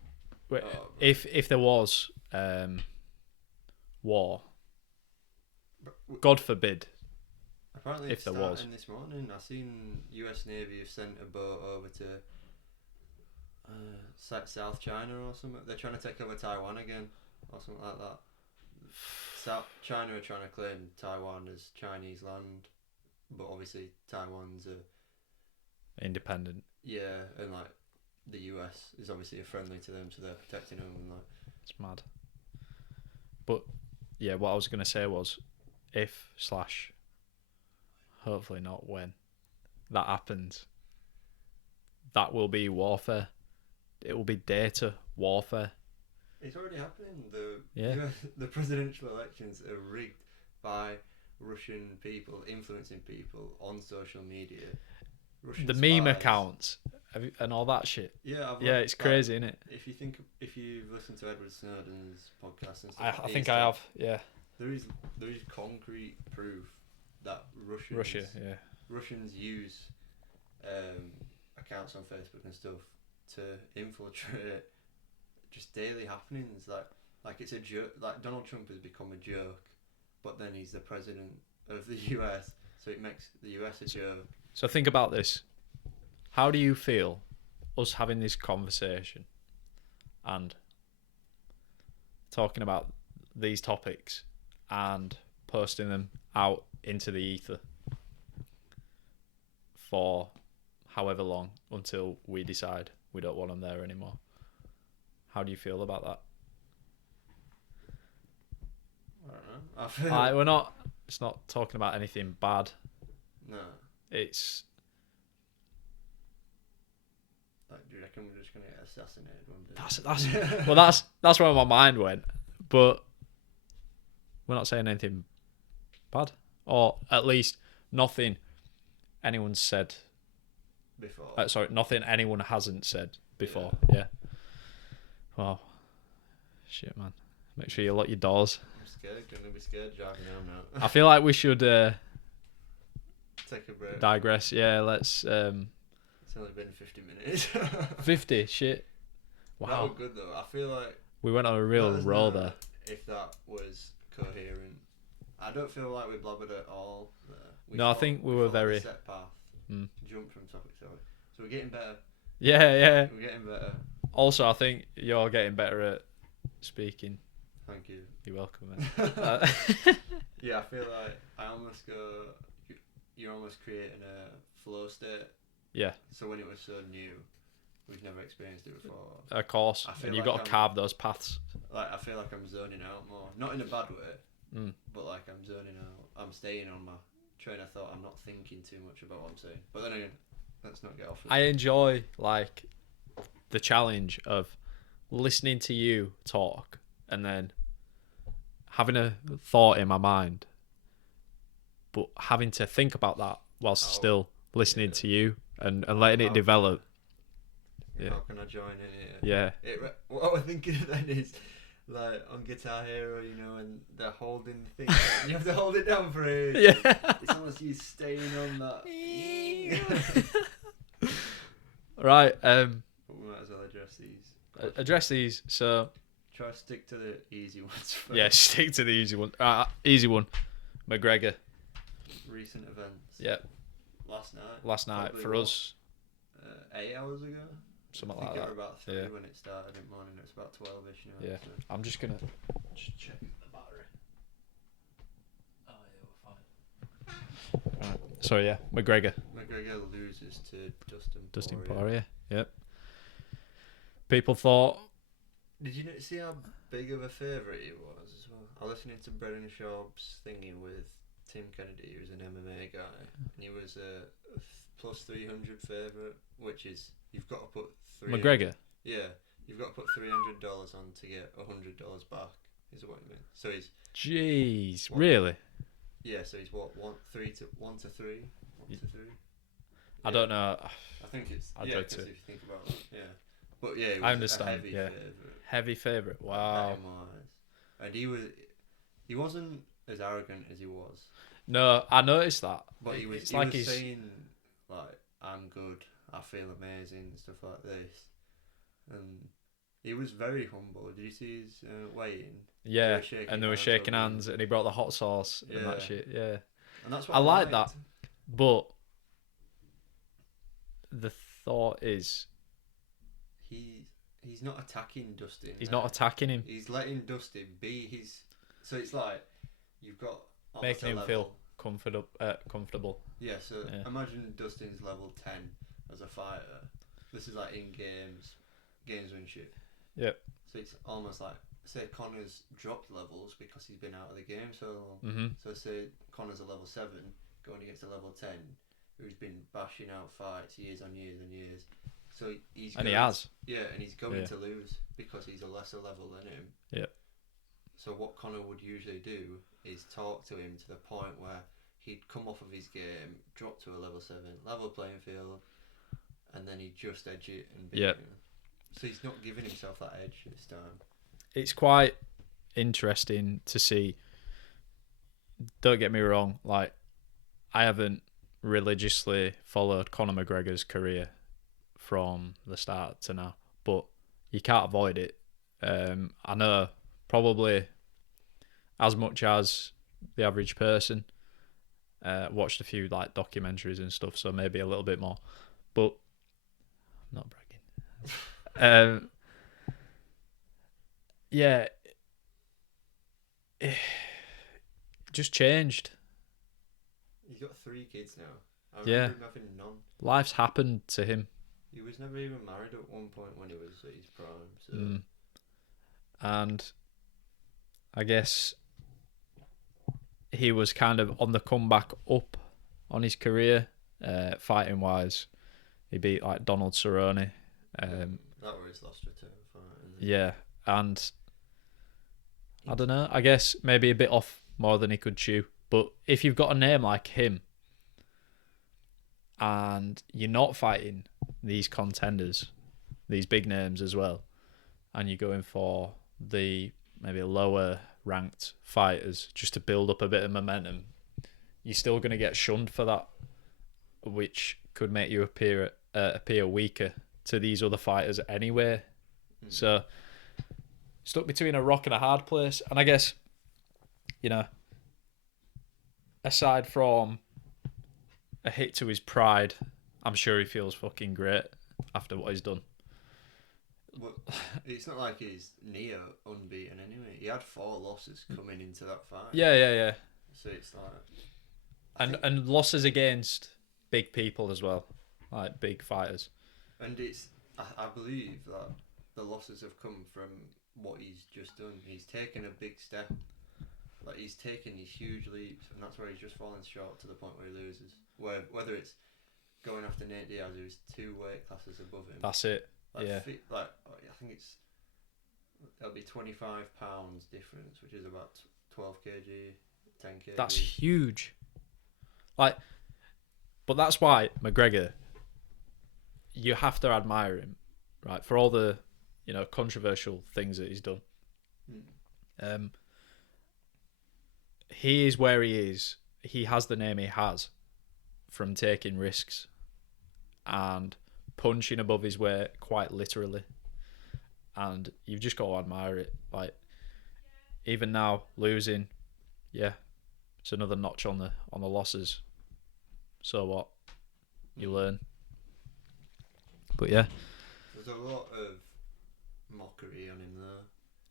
If there was war, God forbid. Apparently, if it's there starting was this morning. I seen US Navy have sent a boat over to South China or something. They're trying to take over Taiwan again or something like that. China are trying to claim Taiwan as Chinese land, but obviously Taiwan's independent. Yeah, and like the US is obviously friendly to them, so they're protecting them and like. It's mad. But yeah, what I was gonna say was, if / hopefully not when that happens, that will be warfare. It will be data warfare. It's already happening. The presidential elections are rigged by Russian people influencing people on social media. Russian meme spies. accounts and all that shit. Yeah, it's crazy, isn't it? If you've listened to Edward Snowden's podcast and stuff, I think I have. Yeah. There is concrete proof that Russians use accounts on Facebook and stuff to infiltrate just daily happenings. Like it's a joke. Like Donald Trump has become a joke, but then he's the president of the US, so it makes the US a joke. So think about this. How do you feel us having this conversation and talking about these topics and posting them out into the ether for however long until we decide we don't want them there anymore? How do you feel about that? I don't know. We're not. It's not talking about anything bad. No. It's Like, do you reckon we're just gonna get assassinated one day? That's where my mind went. But we're not saying anything bad, or at least nothing anyone's said Before. Nothing anyone hasn't said before. Yeah. Wow. Shit, man. Make sure you lock your doors. I'm scared. I'm gonna be scared driving home now. I feel like we should take a break. Digress. Yeah, let's. It's only been 50 minutes. 50. Shit. Wow. That was good though. I feel like we went on a real roll there. If that was coherent, I don't feel like we blabbered at all. I think we were very set path. Jump from topic to topic. So we're getting better. Yeah. We're getting better. Also, I think you're getting better at speaking. Thank you. You're welcome, man. Yeah, I feel like I almost go. You're almost creating a flow state. Yeah. So when it was so new, we've never experienced it before. Of course. And you've got to carve those paths. Like I feel like I'm zoning out more, not in a bad way, but like I'm zoning out. I'm staying on my train of thought. I'm not thinking too much about what I'm saying. But then again, let's not get off. I enjoy like the challenge of listening to you talk and then having a thought in my mind, but having to think about that whilst still listening to you and letting it develop. Yeah. How can I join in here? Yeah. What we're thinking then is like on Guitar Hero, you know, and they're holding the thing. And you have to hold it down for it. Yeah. It's almost you staying on that. Right. But we might as well address these. So. Try to stick to the easy ones first. Yeah, stick to the easy one. Easy one. McGregor. Recent events. Yeah. Last night. Probably for us. 8 hours ago. Something I think like it that. was about 3 when it started in the morning. It's about 12ish now. Yeah. So. I'm just gonna check the battery. Oh yeah, we're fine. Right. So yeah, McGregor loses to Dustin Poirier. Yep. People thought. Did you see how big of a favourite he was as well? I was listening to Brendan Schaub's thingy with Tim Kennedy, who's an MMA guy, and he was a plus 300 favourite, which is you've got to put McGregor. Yeah, you've got to put $300 on to get $100 back. Is what I mean. So he's. Jeez, really? Yeah, so he's what 1 to 3. Yeah. I don't know. I think it's. I'd yeah, like to. if you think about it, yeah. But yeah, he was I understand. A heavy favourite. Heavy favourite. Wow. And he wasn't as arrogant as he was. No, I noticed that. But he was saying like, "I'm good. I feel amazing," and stuff like this. And he was very humble. Did you see his weigh-in? Yeah, they were shaking hands, and he brought the hot sauce and that shit. Yeah, and that's what I like that. But the thought is, he's not attacking Dustin. He's not attacking him. He's letting Dustin be his. So it's like you've got making him feel comfortable. Yeah. So imagine Dustin's level 10 as a fighter. This is like in gamesmanship. Yep. So it's almost like say Connor's dropped levels because he's been out of the game so long. Mm-hmm. So say Connor's a level 7 going against a level 10 who's been bashing out fights years on years and years. So he has. Yeah, and he's going to lose because he's a lesser level than him. Yeah. So what Connor would usually do is talk to him to the point where he'd come off of his game, drop to a level 7, level playing field, and then he'd just edge it and beat him. So he's not giving himself that edge this time. It's quite interesting to see. Don't get me wrong, like I haven't religiously followed Conor McGregor's career from the start to now, but you can't avoid it. I know probably as much as the average person. Watched a few like documentaries and stuff, so maybe a little bit more, but I'm not bragging. Yeah, it just changed. He's got 3 kids now. I remember him having none. Life's happened to him. He was never even married at one point when he was at his prime. So. And I guess he was kind of on the comeback up on his career, fighting wise. He beat like Donald Cerrone That where he's lost return fight, isn't it? Yeah, and I don't know. I guess maybe a bit off more than he could chew. But if you've got a name like him, and you're not fighting these contenders, these big names as well, and you're going for the maybe lower ranked fighters just to build up a bit of momentum, you're still going to get shunned for that, which could make you appear weaker to these other fighters anyway. So stuck between a rock and a hard place. And I guess, you know, aside from a hit to his pride, I'm sure he feels fucking great after what he's done. Well, it's not like he's near unbeaten anyway. He had 4 losses coming into that fight. Yeah. So it's like... And losses against big people as well, like big fighters. And it's... I believe that the losses have come from what he's just done. He's taken a big step. Like, he's taken these huge leaps, and that's where he's just fallen short to the point where he loses. Whether it's going after Nate Diaz, who's 2 weight classes above him. That's it. Like, yeah. I think that'll be £25 difference, which is about 12 kg, 10 kg. That's huge. Like, but that's why McGregor, you have to admire him, right? For all the, you know, controversial things that he's done. He is where he is. He has the name he has from taking risks and punching above his weight, quite literally. And you've just got to admire it. Like, even now, losing, yeah, it's another notch on the losses. So what? You learn. But yeah. There's a lot of mockery on him there.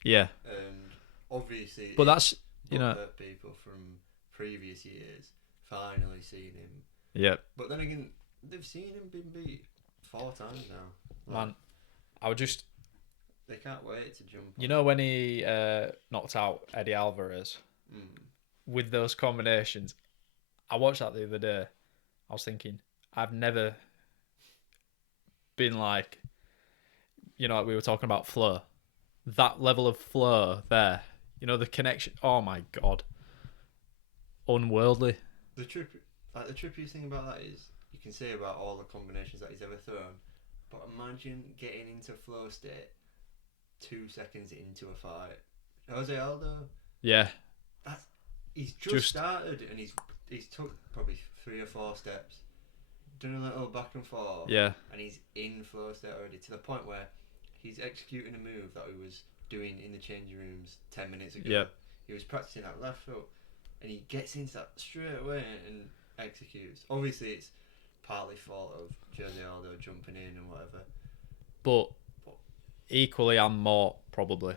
Yeah. And obviously, but that's, you know, people from previous years finally seeing him. Yeah. But then again, they've seen him being beat 4 times now. Man, I would just... They can't wait to jump on. You know when he knocked out Eddie Alvarez? With those combinations, I watched that the other day. I was thinking, I've never been like, you know, like we were talking about flow. That level of flow there. You know, the connection. Oh my God. Unworldly. The trippiest thing about that is, you can say about all the combinations that he's ever thrown, but imagine getting into flow state 2 seconds into a fight. Jose Aldo. Yeah. He's just started, and he's took probably 3 or 4 steps, done a little back and forth. Yeah. And he's in flow state already, to the point where he's executing a move that he was doing in the changing rooms 10 minutes ago. Yep. He was practicing that left hook, and he gets into that straight away and executes. Obviously, it's partly fault of Jose Aldo jumping in and whatever. But equally and more, probably.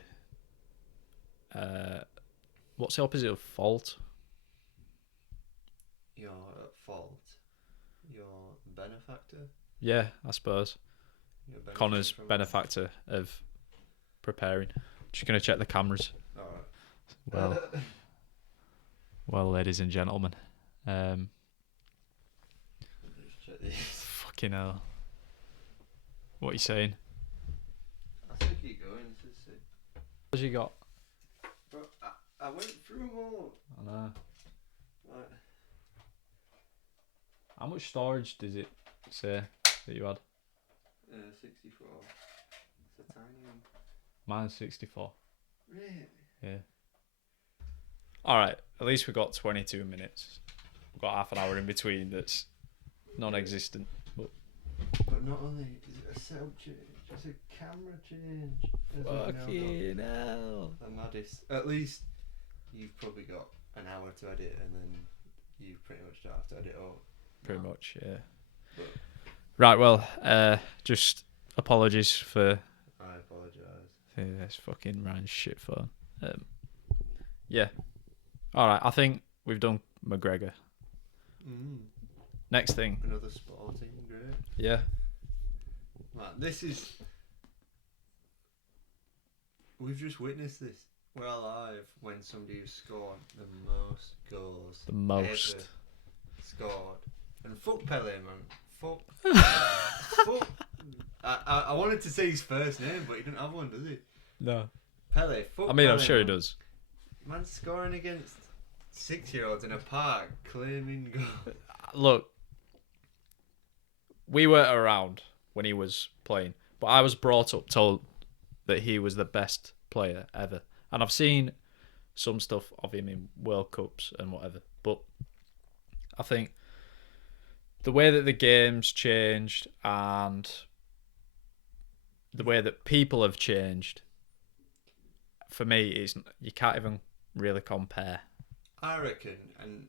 What's the opposite of fault? You're at fault. You're benefactor. Yeah, I suppose. Connor's benefactor of preparing. Just going to check the cameras. Alright. Well, ladies and gentlemen. Just check this. Fucking hell. What are you saying? I think keep going to see. What have you got? But I went through them all. I know. Right. How much storage does it say that you had? 64. It's a tiny one. Mine's 64. Really? Yeah. Alright, at least we got 22 minutes. We've got half an hour in between that's non-existent. But not only is it a setup change, it's a camera change. Fucking hell. The maddest. At least you've probably got an hour to edit, and then you pretty much don't have to edit all. Pretty much, yeah. But right, well, just apologies for... I apologise. This fucking Ryan's shit phone. Yeah. Alright, I think we've done McGregor. Next thing. Another sporting great. Yeah. Man, this is... We've just witnessed this. We're alive when somebody who's scored the most goals ever scored. And fuck Pele, man. Fuck I wanted to say his first name, but he didn't have one, does he? No. Pele. Fuck I mean, Pele, I'm sure he man. does. Man's scoring against 6-year-olds in a park, claiming goal. Look, we weren't around when he was playing, but I was brought up told that he was the best player ever. And I've seen some stuff of him in World Cups and whatever. But I think the way that the game's changed and the way that people have changed, for me, is you can't even really compare. I reckon, and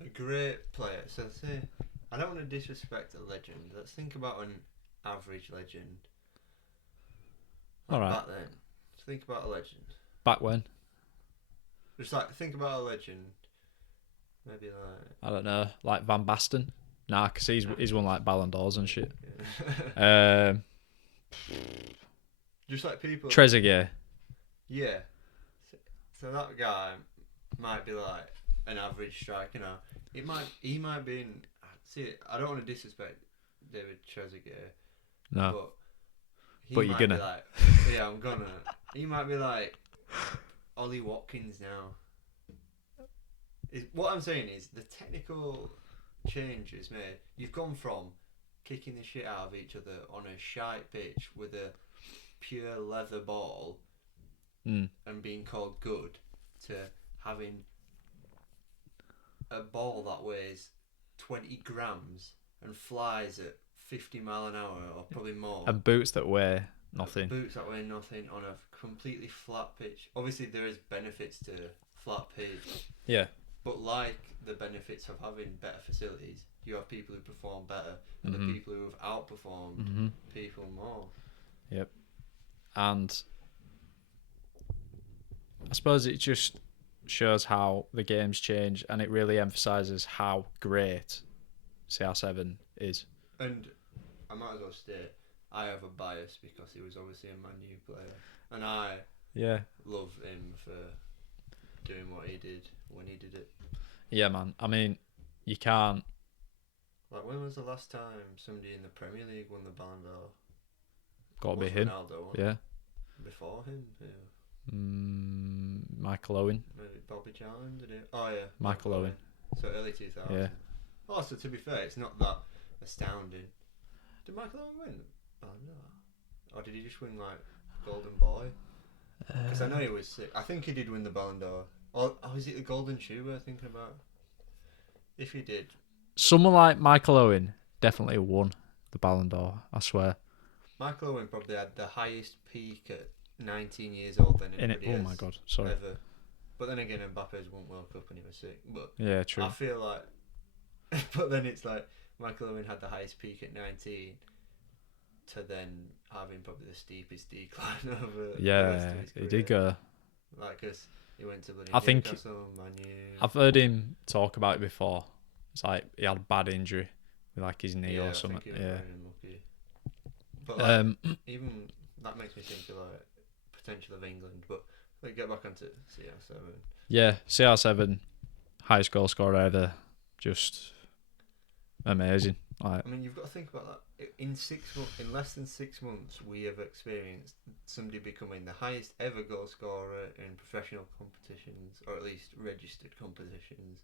a great player. So say, I don't want to disrespect a legend. Let's think about an average legend. Like All right. back then. Just think about a legend. Back when? Just like think about a legend. Maybe like I don't know, like Van Basten? Nah, because he's won like Ballon d'Ors and shit. yeah. Just like people. Trezeguet. Yeah. So that guy might be like an average striker now. He might be in. See, I don't want to disrespect David Trezeguet. No. But you're might gonna. Be like, yeah, I'm gonna. He might be like Ollie Watkins now. What I'm saying is the technical change is made. You've gone from kicking the shit out of each other on a shite pitch with a pure leather ball and being called good to having a ball that weighs 20 grams and flies at 50 mile an hour or probably more. And boots that weigh nothing. Boots that weigh nothing on a completely flat pitch. Obviously, there is benefits to flat pitch. Yeah. But like the benefits of having better facilities, you have people who perform better and the people who have outperformed people more. Yep. And I suppose it just shows how the game's changed, and it really emphasises how great CR7 is. And I might as well state, I have a bias because he was obviously a Man U player, and I love him for doing what he did when he did it. Yeah, man. I mean, you can't. Like, when was the last time somebody in the Premier League won the Ballon d'Or? Got to be him. Ronaldo, yeah. Before him, Michael Owen. Maybe Bobby Charlton did it. Oh yeah, Michael Owen. So early 2000s. Yeah. Oh, so to be fair, it's not that astounding. Did Michael Owen win? Oh no. Or did he just win like Golden Boy? Because I know he was sick. I think he did win the Ballon d'Or. Or is it the Golden Shoe we're thinking about? If he did. Someone like Michael Owen definitely won the Ballon d'Or, I swear. Michael Owen probably had the highest peak at 19 years old than anybody Oh my god, sorry. ever. But then again, Mbappe's won World Cup and he was sick. But yeah, true. I feel like, but then it's like Michael Owen had the highest peak at 19, to then having probably the steepest decline over. Yeah, he did go. Like, cause he went to bloody I think Newcastle, Man U. I've heard him talk about it before. It's like he had a bad injury with like his knee or something. I think he was very unlucky. But like, even that makes me think of like potential of England. But let's get back onto CR7. Yeah, CR7, highest goal scorer ever, just amazing. Like, I mean, you've got to think about that. In less than 6 months, we have experienced somebody becoming the highest ever goal scorer in professional competitions, or at least registered competitions,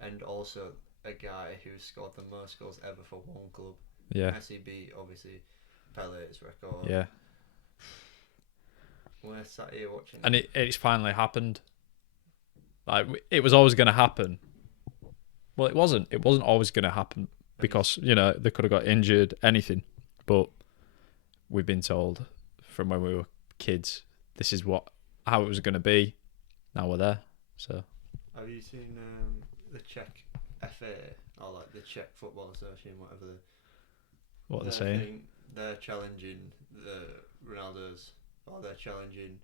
and also a guy who's scored the most goals ever for one club. yeah, Messi beat obviously Pele's record. yeah. We're sat here watching, And it's finally happened. Like, it was always going to happen. Well, it wasn't. It wasn't always going to happen because, you know, they could have got injured, anything. But we've been told from when we were kids, this is how it was going to be. Now we're there. So. Have you seen the Czech FA, or like the Czech Football Association, whatever? What they're saying? They're challenging the Ronaldo's, or they're challenging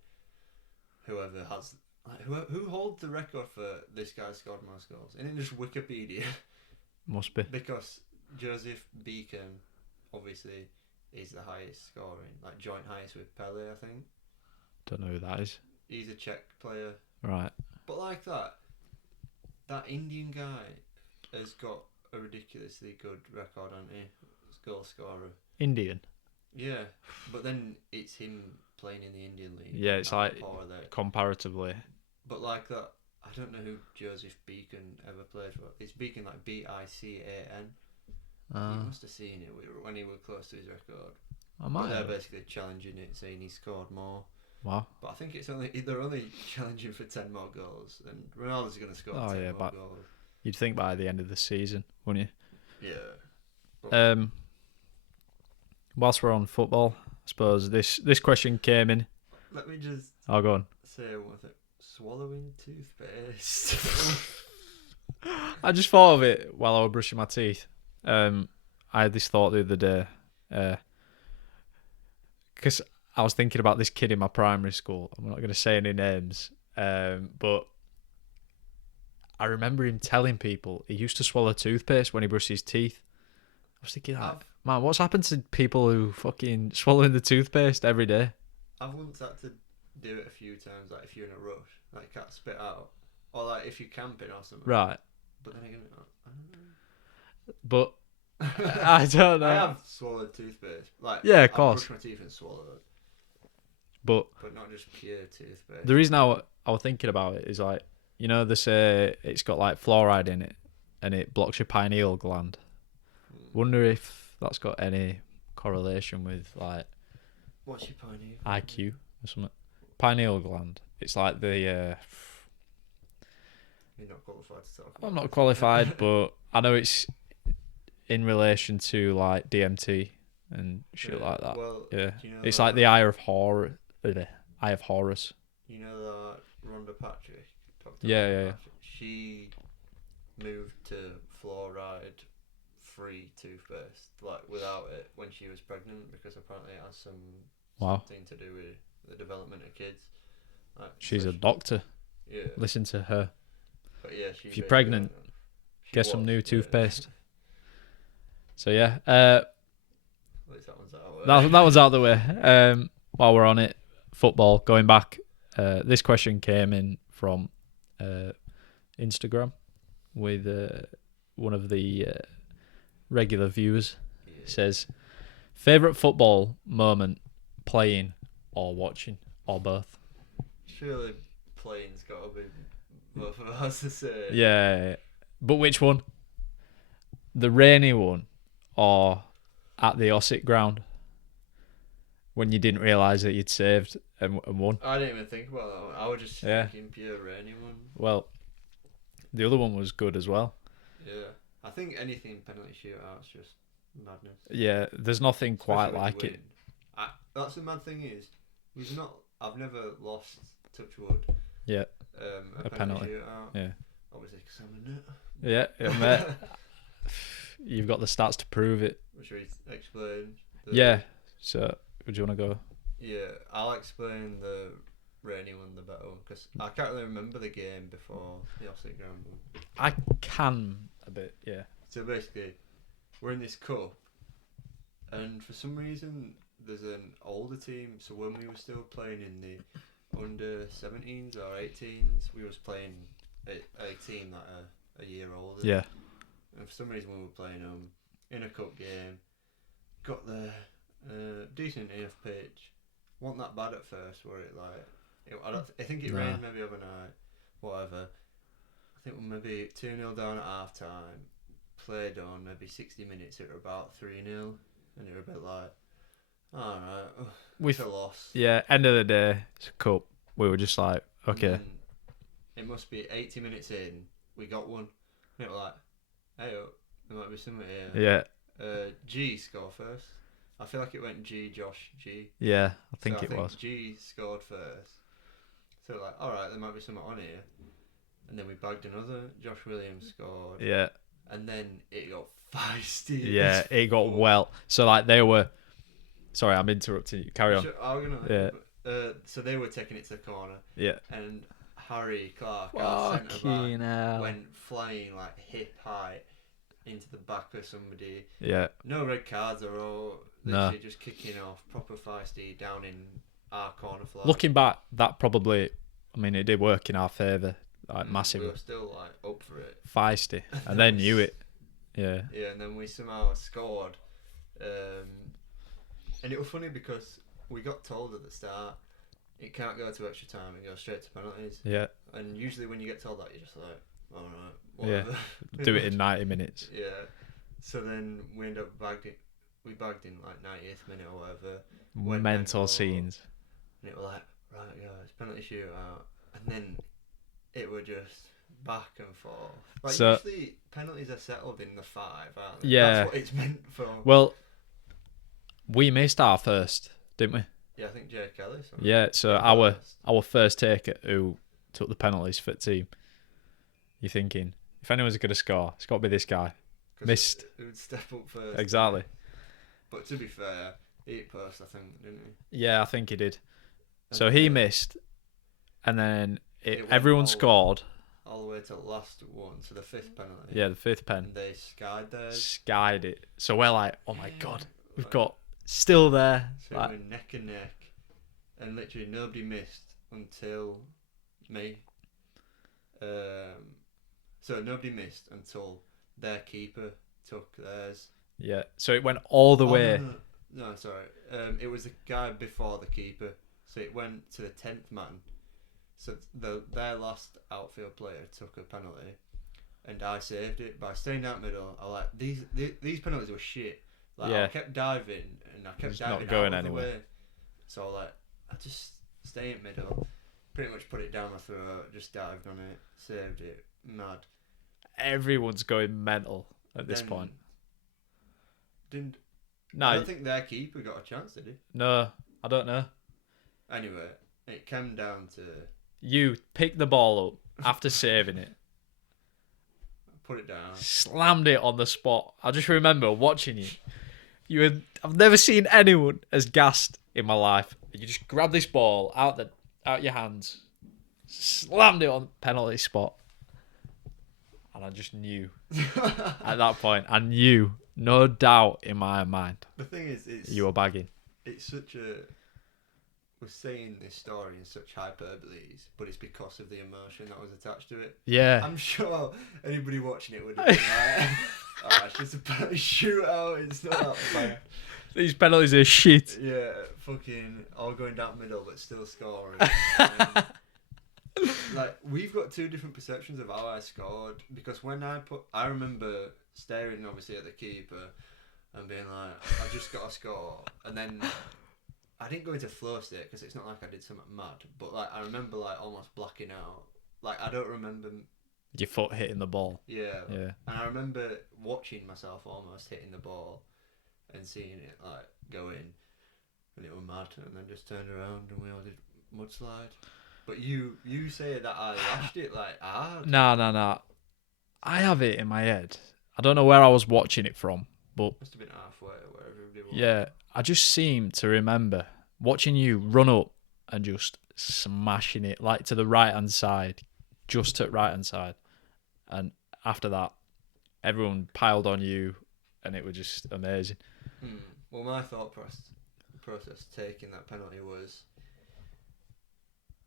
whoever has. Like, who holds the record for this guy scored most goals? Isn't it just Wikipedia? Must be. Because Joseph Beacon, obviously, is the highest scoring, like joint highest with Pele, I think. Don't know who that is. He's a Czech player. Right. But like that Indian guy has got a ridiculously good record, hasn't he? Goal scorer. Indian. Yeah. but then it's him playing in the Indian League. Yeah, it's like there. comparatively. But like that, I don't know who Joseph Beacon ever played for. It's Beacon like Bican. You must have seen it when he was close to his record. I might. But they're have. basically challenging it, saying he scored more. Wow. But I think they're only challenging for 10 more goals, and Ronaldo's going to score 10 more goals. You'd think by the end of the season, wouldn't you? Yeah. But, whilst we're on football, I suppose this question came in. Let me just. Go on. Say one thing. Swallowing toothpaste. I just thought of it while I was brushing my teeth. I had this thought the other day, because I was thinking about this kid in my primary school. I'm not going to say any names, but I remember him telling people he used to swallow toothpaste when he brushed his teeth. I was thinking, man, what's happened to people who fucking swallowing the toothpaste every day? I've once had to do it a few times, like if you're in a rush, like can't spit out, or like if you're camping or something. Right. But then again, I don't know. But I don't know. I have swallowed toothpaste. Like, yeah, of course. I've brushed my teeth and swallowed. But not just pure toothpaste. The reason I was thinking about it is like, you know, they say it's got like fluoride in it and it blocks your pineal gland. Wonder if that's got any correlation with like. What's your pineal? IQ or something. Pineal gland. It's like the. You're not qualified to talk about. I'm not qualified, but I know it's in relation to like DMT and shit like that. Well, yeah, you know it's like the eye of horror. The Eye of Horus. You know that Rhonda Patrick? Yeah. She moved to fluoride-free toothpaste, like without it, when she was pregnant, because apparently it has something to do with the development of kids. Like, she's a doctor. Yeah. Listen to her. But yeah, if you're pregnant, get some new toothpaste. So yeah, at least that one's out. That one's out of the way. While we're on it, football. Going back, this question came in from Instagram with one of the regular viewers. Says, favorite football moment, playing or watching or both? Surely playing's got to be both of us to say. Yeah, but which one? The rainy one or at the Ossett ground when you didn't realise that you'd saved and won? I didn't even think about that one. I was just thinking pure rainy one. Well, the other one was good as well. Yeah. I think anything penalty shootout's just madness. Yeah, there's nothing quite like it. That's the mad thing is, I've never lost, touch wood. Yeah. A penalty shootout. Yeah. Obviously, because I'm a nut. Yeah, mate. You've got the stats to prove it. Should we explain? Yeah. So, would you want to go? Yeah, I'll explain the rainy one the better one, because I can't really remember the game before the Ossett ground one. I can a bit, yeah. So basically, we're in this cup, and for some reason there's an older team. So when we were still playing in the under 17s or 18s, we was playing a team that a year older. Yeah. And for some reason we were playing them in a cup game. Got there, decent enough pitch. Wasn't that bad at first, were it? I think it rained maybe overnight. Whatever. I think we're maybe 2-0 down at half time. Played on maybe 60 minutes. It were about 3-0, and it were a bit like, all right, it's a loss. Yeah, end of the day, it's a cup. We were just like, okay. It must be 80 minutes in. We got one. And it was like, hey, there might be something here. Yeah. G scored first. I feel like it went Josh G. Yeah, I think it was. G scored first. So like, all right, there might be something on here. And then we bagged another. Josh Williams scored. Yeah. And then it got feisty. Yeah, it got well. So like they were. Sorry, I'm interrupting you. Carry on. So they were taking it to the corner. Yeah. And Harry Clark, our centre back, went flying like hip high into the back of somebody. Yeah. No red cards or all. Literally just kicking off, proper feisty down in our corner flag. Looking back, that probably, I mean, it did work in our favour, like massively. We were still like up for it. Feisty, and then knew it. Yeah. Yeah, and then we somehow scored. And it was funny because we got told at the start it can't go to extra time, it goes straight to penalties. Yeah. And usually when you get told that, you're just like, alright, Yeah. whatever. Do it in 90 minutes. Yeah. So then we end up we bagged in like 90th minute or whatever. Mental scenes. And it was like, right, guys, penalty shootout. And then it were just back and forth. Like, So, usually penalties are settled in the 5, aren't they? Yeah. That's what it's meant for. Well, we missed our first, didn't we? Yeah, I think Jay Kelly. Yeah, so our first taker who took the penalties for the team. You're thinking, if anyone's going to score, it's got to be this guy. Missed. Who would step up first. Exactly. But to be fair, he hit post, I think, didn't he? Yeah, I think he did. And So he missed, and then everyone scored. All the way to the last one, so the 5th penalty. Yeah, the 5th pen. And they skied theirs. Skied it. So we're like, oh my God, we've got still there. So Like, we were neck and neck. And literally nobody missed until me. So nobody missed until their keeper took theirs. yeah, so it went all the way. No, sorry. It was the guy before the keeper. So it went to the 10th man. So their last outfield player took a penalty, and I saved it by staying out middle. I like these penalties were shit. Like Yeah. I kept diving and I kept Just diving not going out of the anywhere. way. So like I just stay in middle, pretty much put it down my throat, just dived on it, saved it. Mad. Everyone's going mental at this Then point. I I don't think their keeper got a chance, did he? No, I don't know. Anyway, it came down to You picked the ball up after saving it, put it down. slammed it on the spot. I just remember watching you. I've never seen anyone as gassed in my life. You just grabbed this ball out your hands, slammed it on the penalty spot, and I just knew at that point. I knew, no doubt in my mind, The thing is, you were bagging. it's such a. We're saying this story in such hyperboles, but it's because of the emotion that was attached to it. Yeah. I'm sure anybody watching it would have been like, oh, it's just a penalty shootout, it's not that bad. These penalties are shit. Yeah, fucking all going down middle but still scoring. Like, we've got two different perceptions of how I scored, because when I remember staring obviously at the keeper and being like, I've just got to score, and then I didn't go into flow state because it's not like I did something mad, but like I remember like almost blacking out. Like I don't remember. Your foot hitting the ball. Yeah. Yeah. And I remember watching myself almost hitting the ball and seeing it like go in, and it was mad, and then just turned around and we all did mudslide. But you say that I lashed it like hard. No. I have it in my head. I don't know where I was watching it from, but Must have been halfway where everybody was. yeah, I just seem to remember watching you run up and just smashing it like to the right hand side, just at right hand side, and after that, everyone piled on you, and it was just amazing. Well, my thought process taking that penalty was,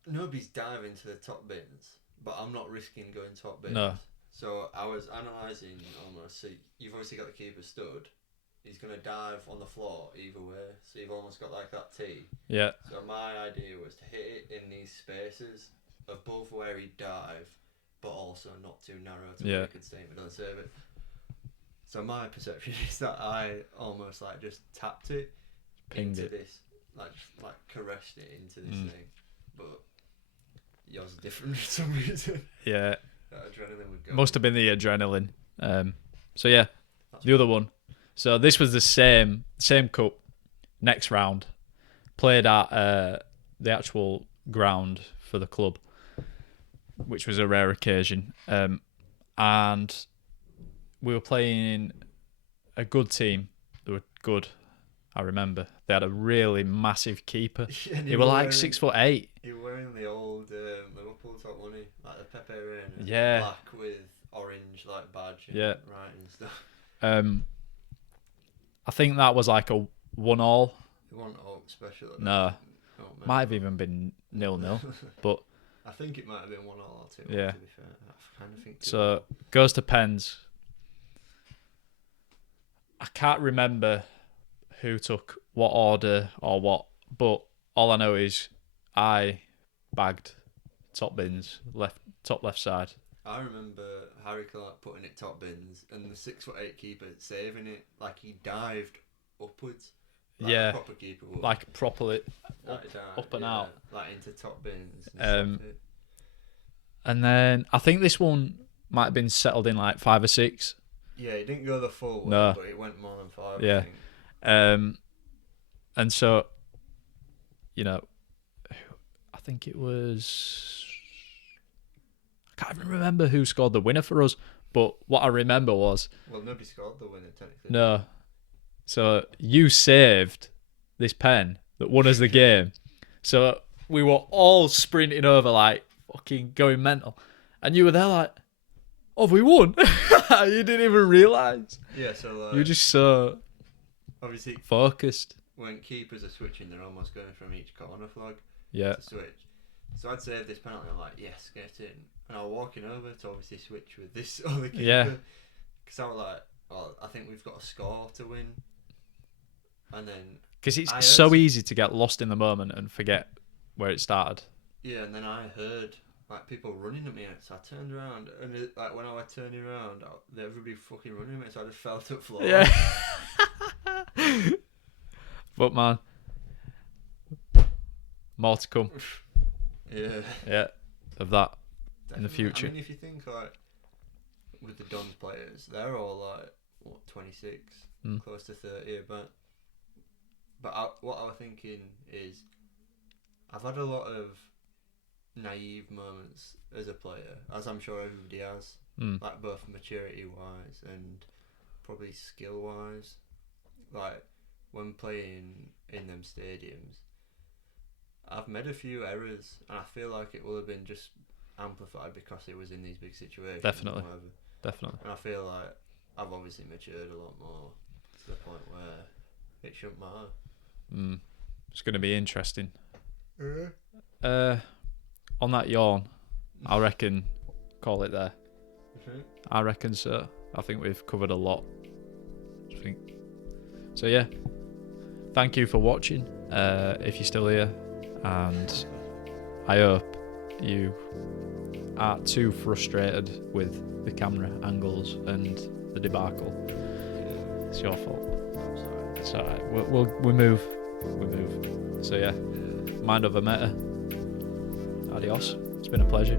nobody's diving to the top bins, but I'm not risking going top bins. No. So I was analysing almost. So you've obviously got the keeper stood. He's going to dive on the floor either way. So you've almost got like that T. Yeah. So my idea was to hit it in these spaces above where he'd dive, but also not too narrow to where he could stay in middle and save it. So my perception is that I almost like just tapped it, Pinged into it. this, like caressed it into this thing. But yours is different for some reason. Yeah. That adrenaline would go. Must have been the adrenaline. So yeah, the other one. So this was the same cup. Next round, played at the actual ground for the club, which was a rare occasion. And we were playing a good team. They were good. I remember they had a really massive keeper. Yeah, He were like 6'8". He was wearing the old Liverpool top money, like the Pepe Reina. Yeah. Black with orange like badge. And Yeah. writing and stuff. I think that was like a 1-1. It wasn't Oak special. No, might have even been 0-0. But I think it might have been 1-1 or 2-1. Yeah. To be fair, I kind of think. 2-1. so goes to pens. I can't remember who took what order or what, but all I know is I bagged top bins, top left side. I remember Harry Clark putting it top bins and the 6'8" keeper saving it like he dived upwards. Like Yeah, a proper keeper would. like properly Like up and out. Like into top bins. And then I think this one might have been settled in like 5 or 6. Yeah, it didn't go the full way, No. but it went more than 5. Yeah. I think. And so, I think it was. I can't even remember who scored the winner for us, but what I remember was. Well, nobody scored the winner, technically. No. So you saved this pen that won us the game. So we were all sprinting over, like, fucking going mental. And you were there like, oh, we won? You didn't even realise. Yeah, so like... You were just so... Obviously... Focused. When keepers are switching, they're almost going from each corner flag to switch. So I'd save this penalty, I'm like, yes, get in. And I was walking over to obviously switch with this other keeper. Yeah. Because I was like, oh, I think we've got a score to win. And then... Because it's so easy to get lost in the moment and forget where it started. Yeah, and then I heard like people running at me, so I turned around, and like when I was turning around, everybody fucking running at me, so I just fell to the floor. Yeah. But man, more to come. Yeah. Yeah, of that Definitely. in the future. I mean, if you think like with the Dons players, they're all like what 26, close to 30, but what I was thinking is, I've had a lot of naive moments as a player, as I'm sure everybody has, like both maturity wise and probably skill wise. Like when playing in them stadiums, I've made a few errors, and I feel like it will have been just amplified because it was in these big situations. Definitely. And I feel like I've obviously matured a lot more to the point where it shouldn't matter. It's going to be interesting. On that yawn, I reckon call it there. I reckon so. I think we've covered a lot. So yeah, thank you for watching, if you're still here, and I hope you aren't too frustrated with the camera angles and the debacle. It's your fault. I'm sorry. It's alright. We move. So yeah, mind over matter. Adios. It's been a pleasure.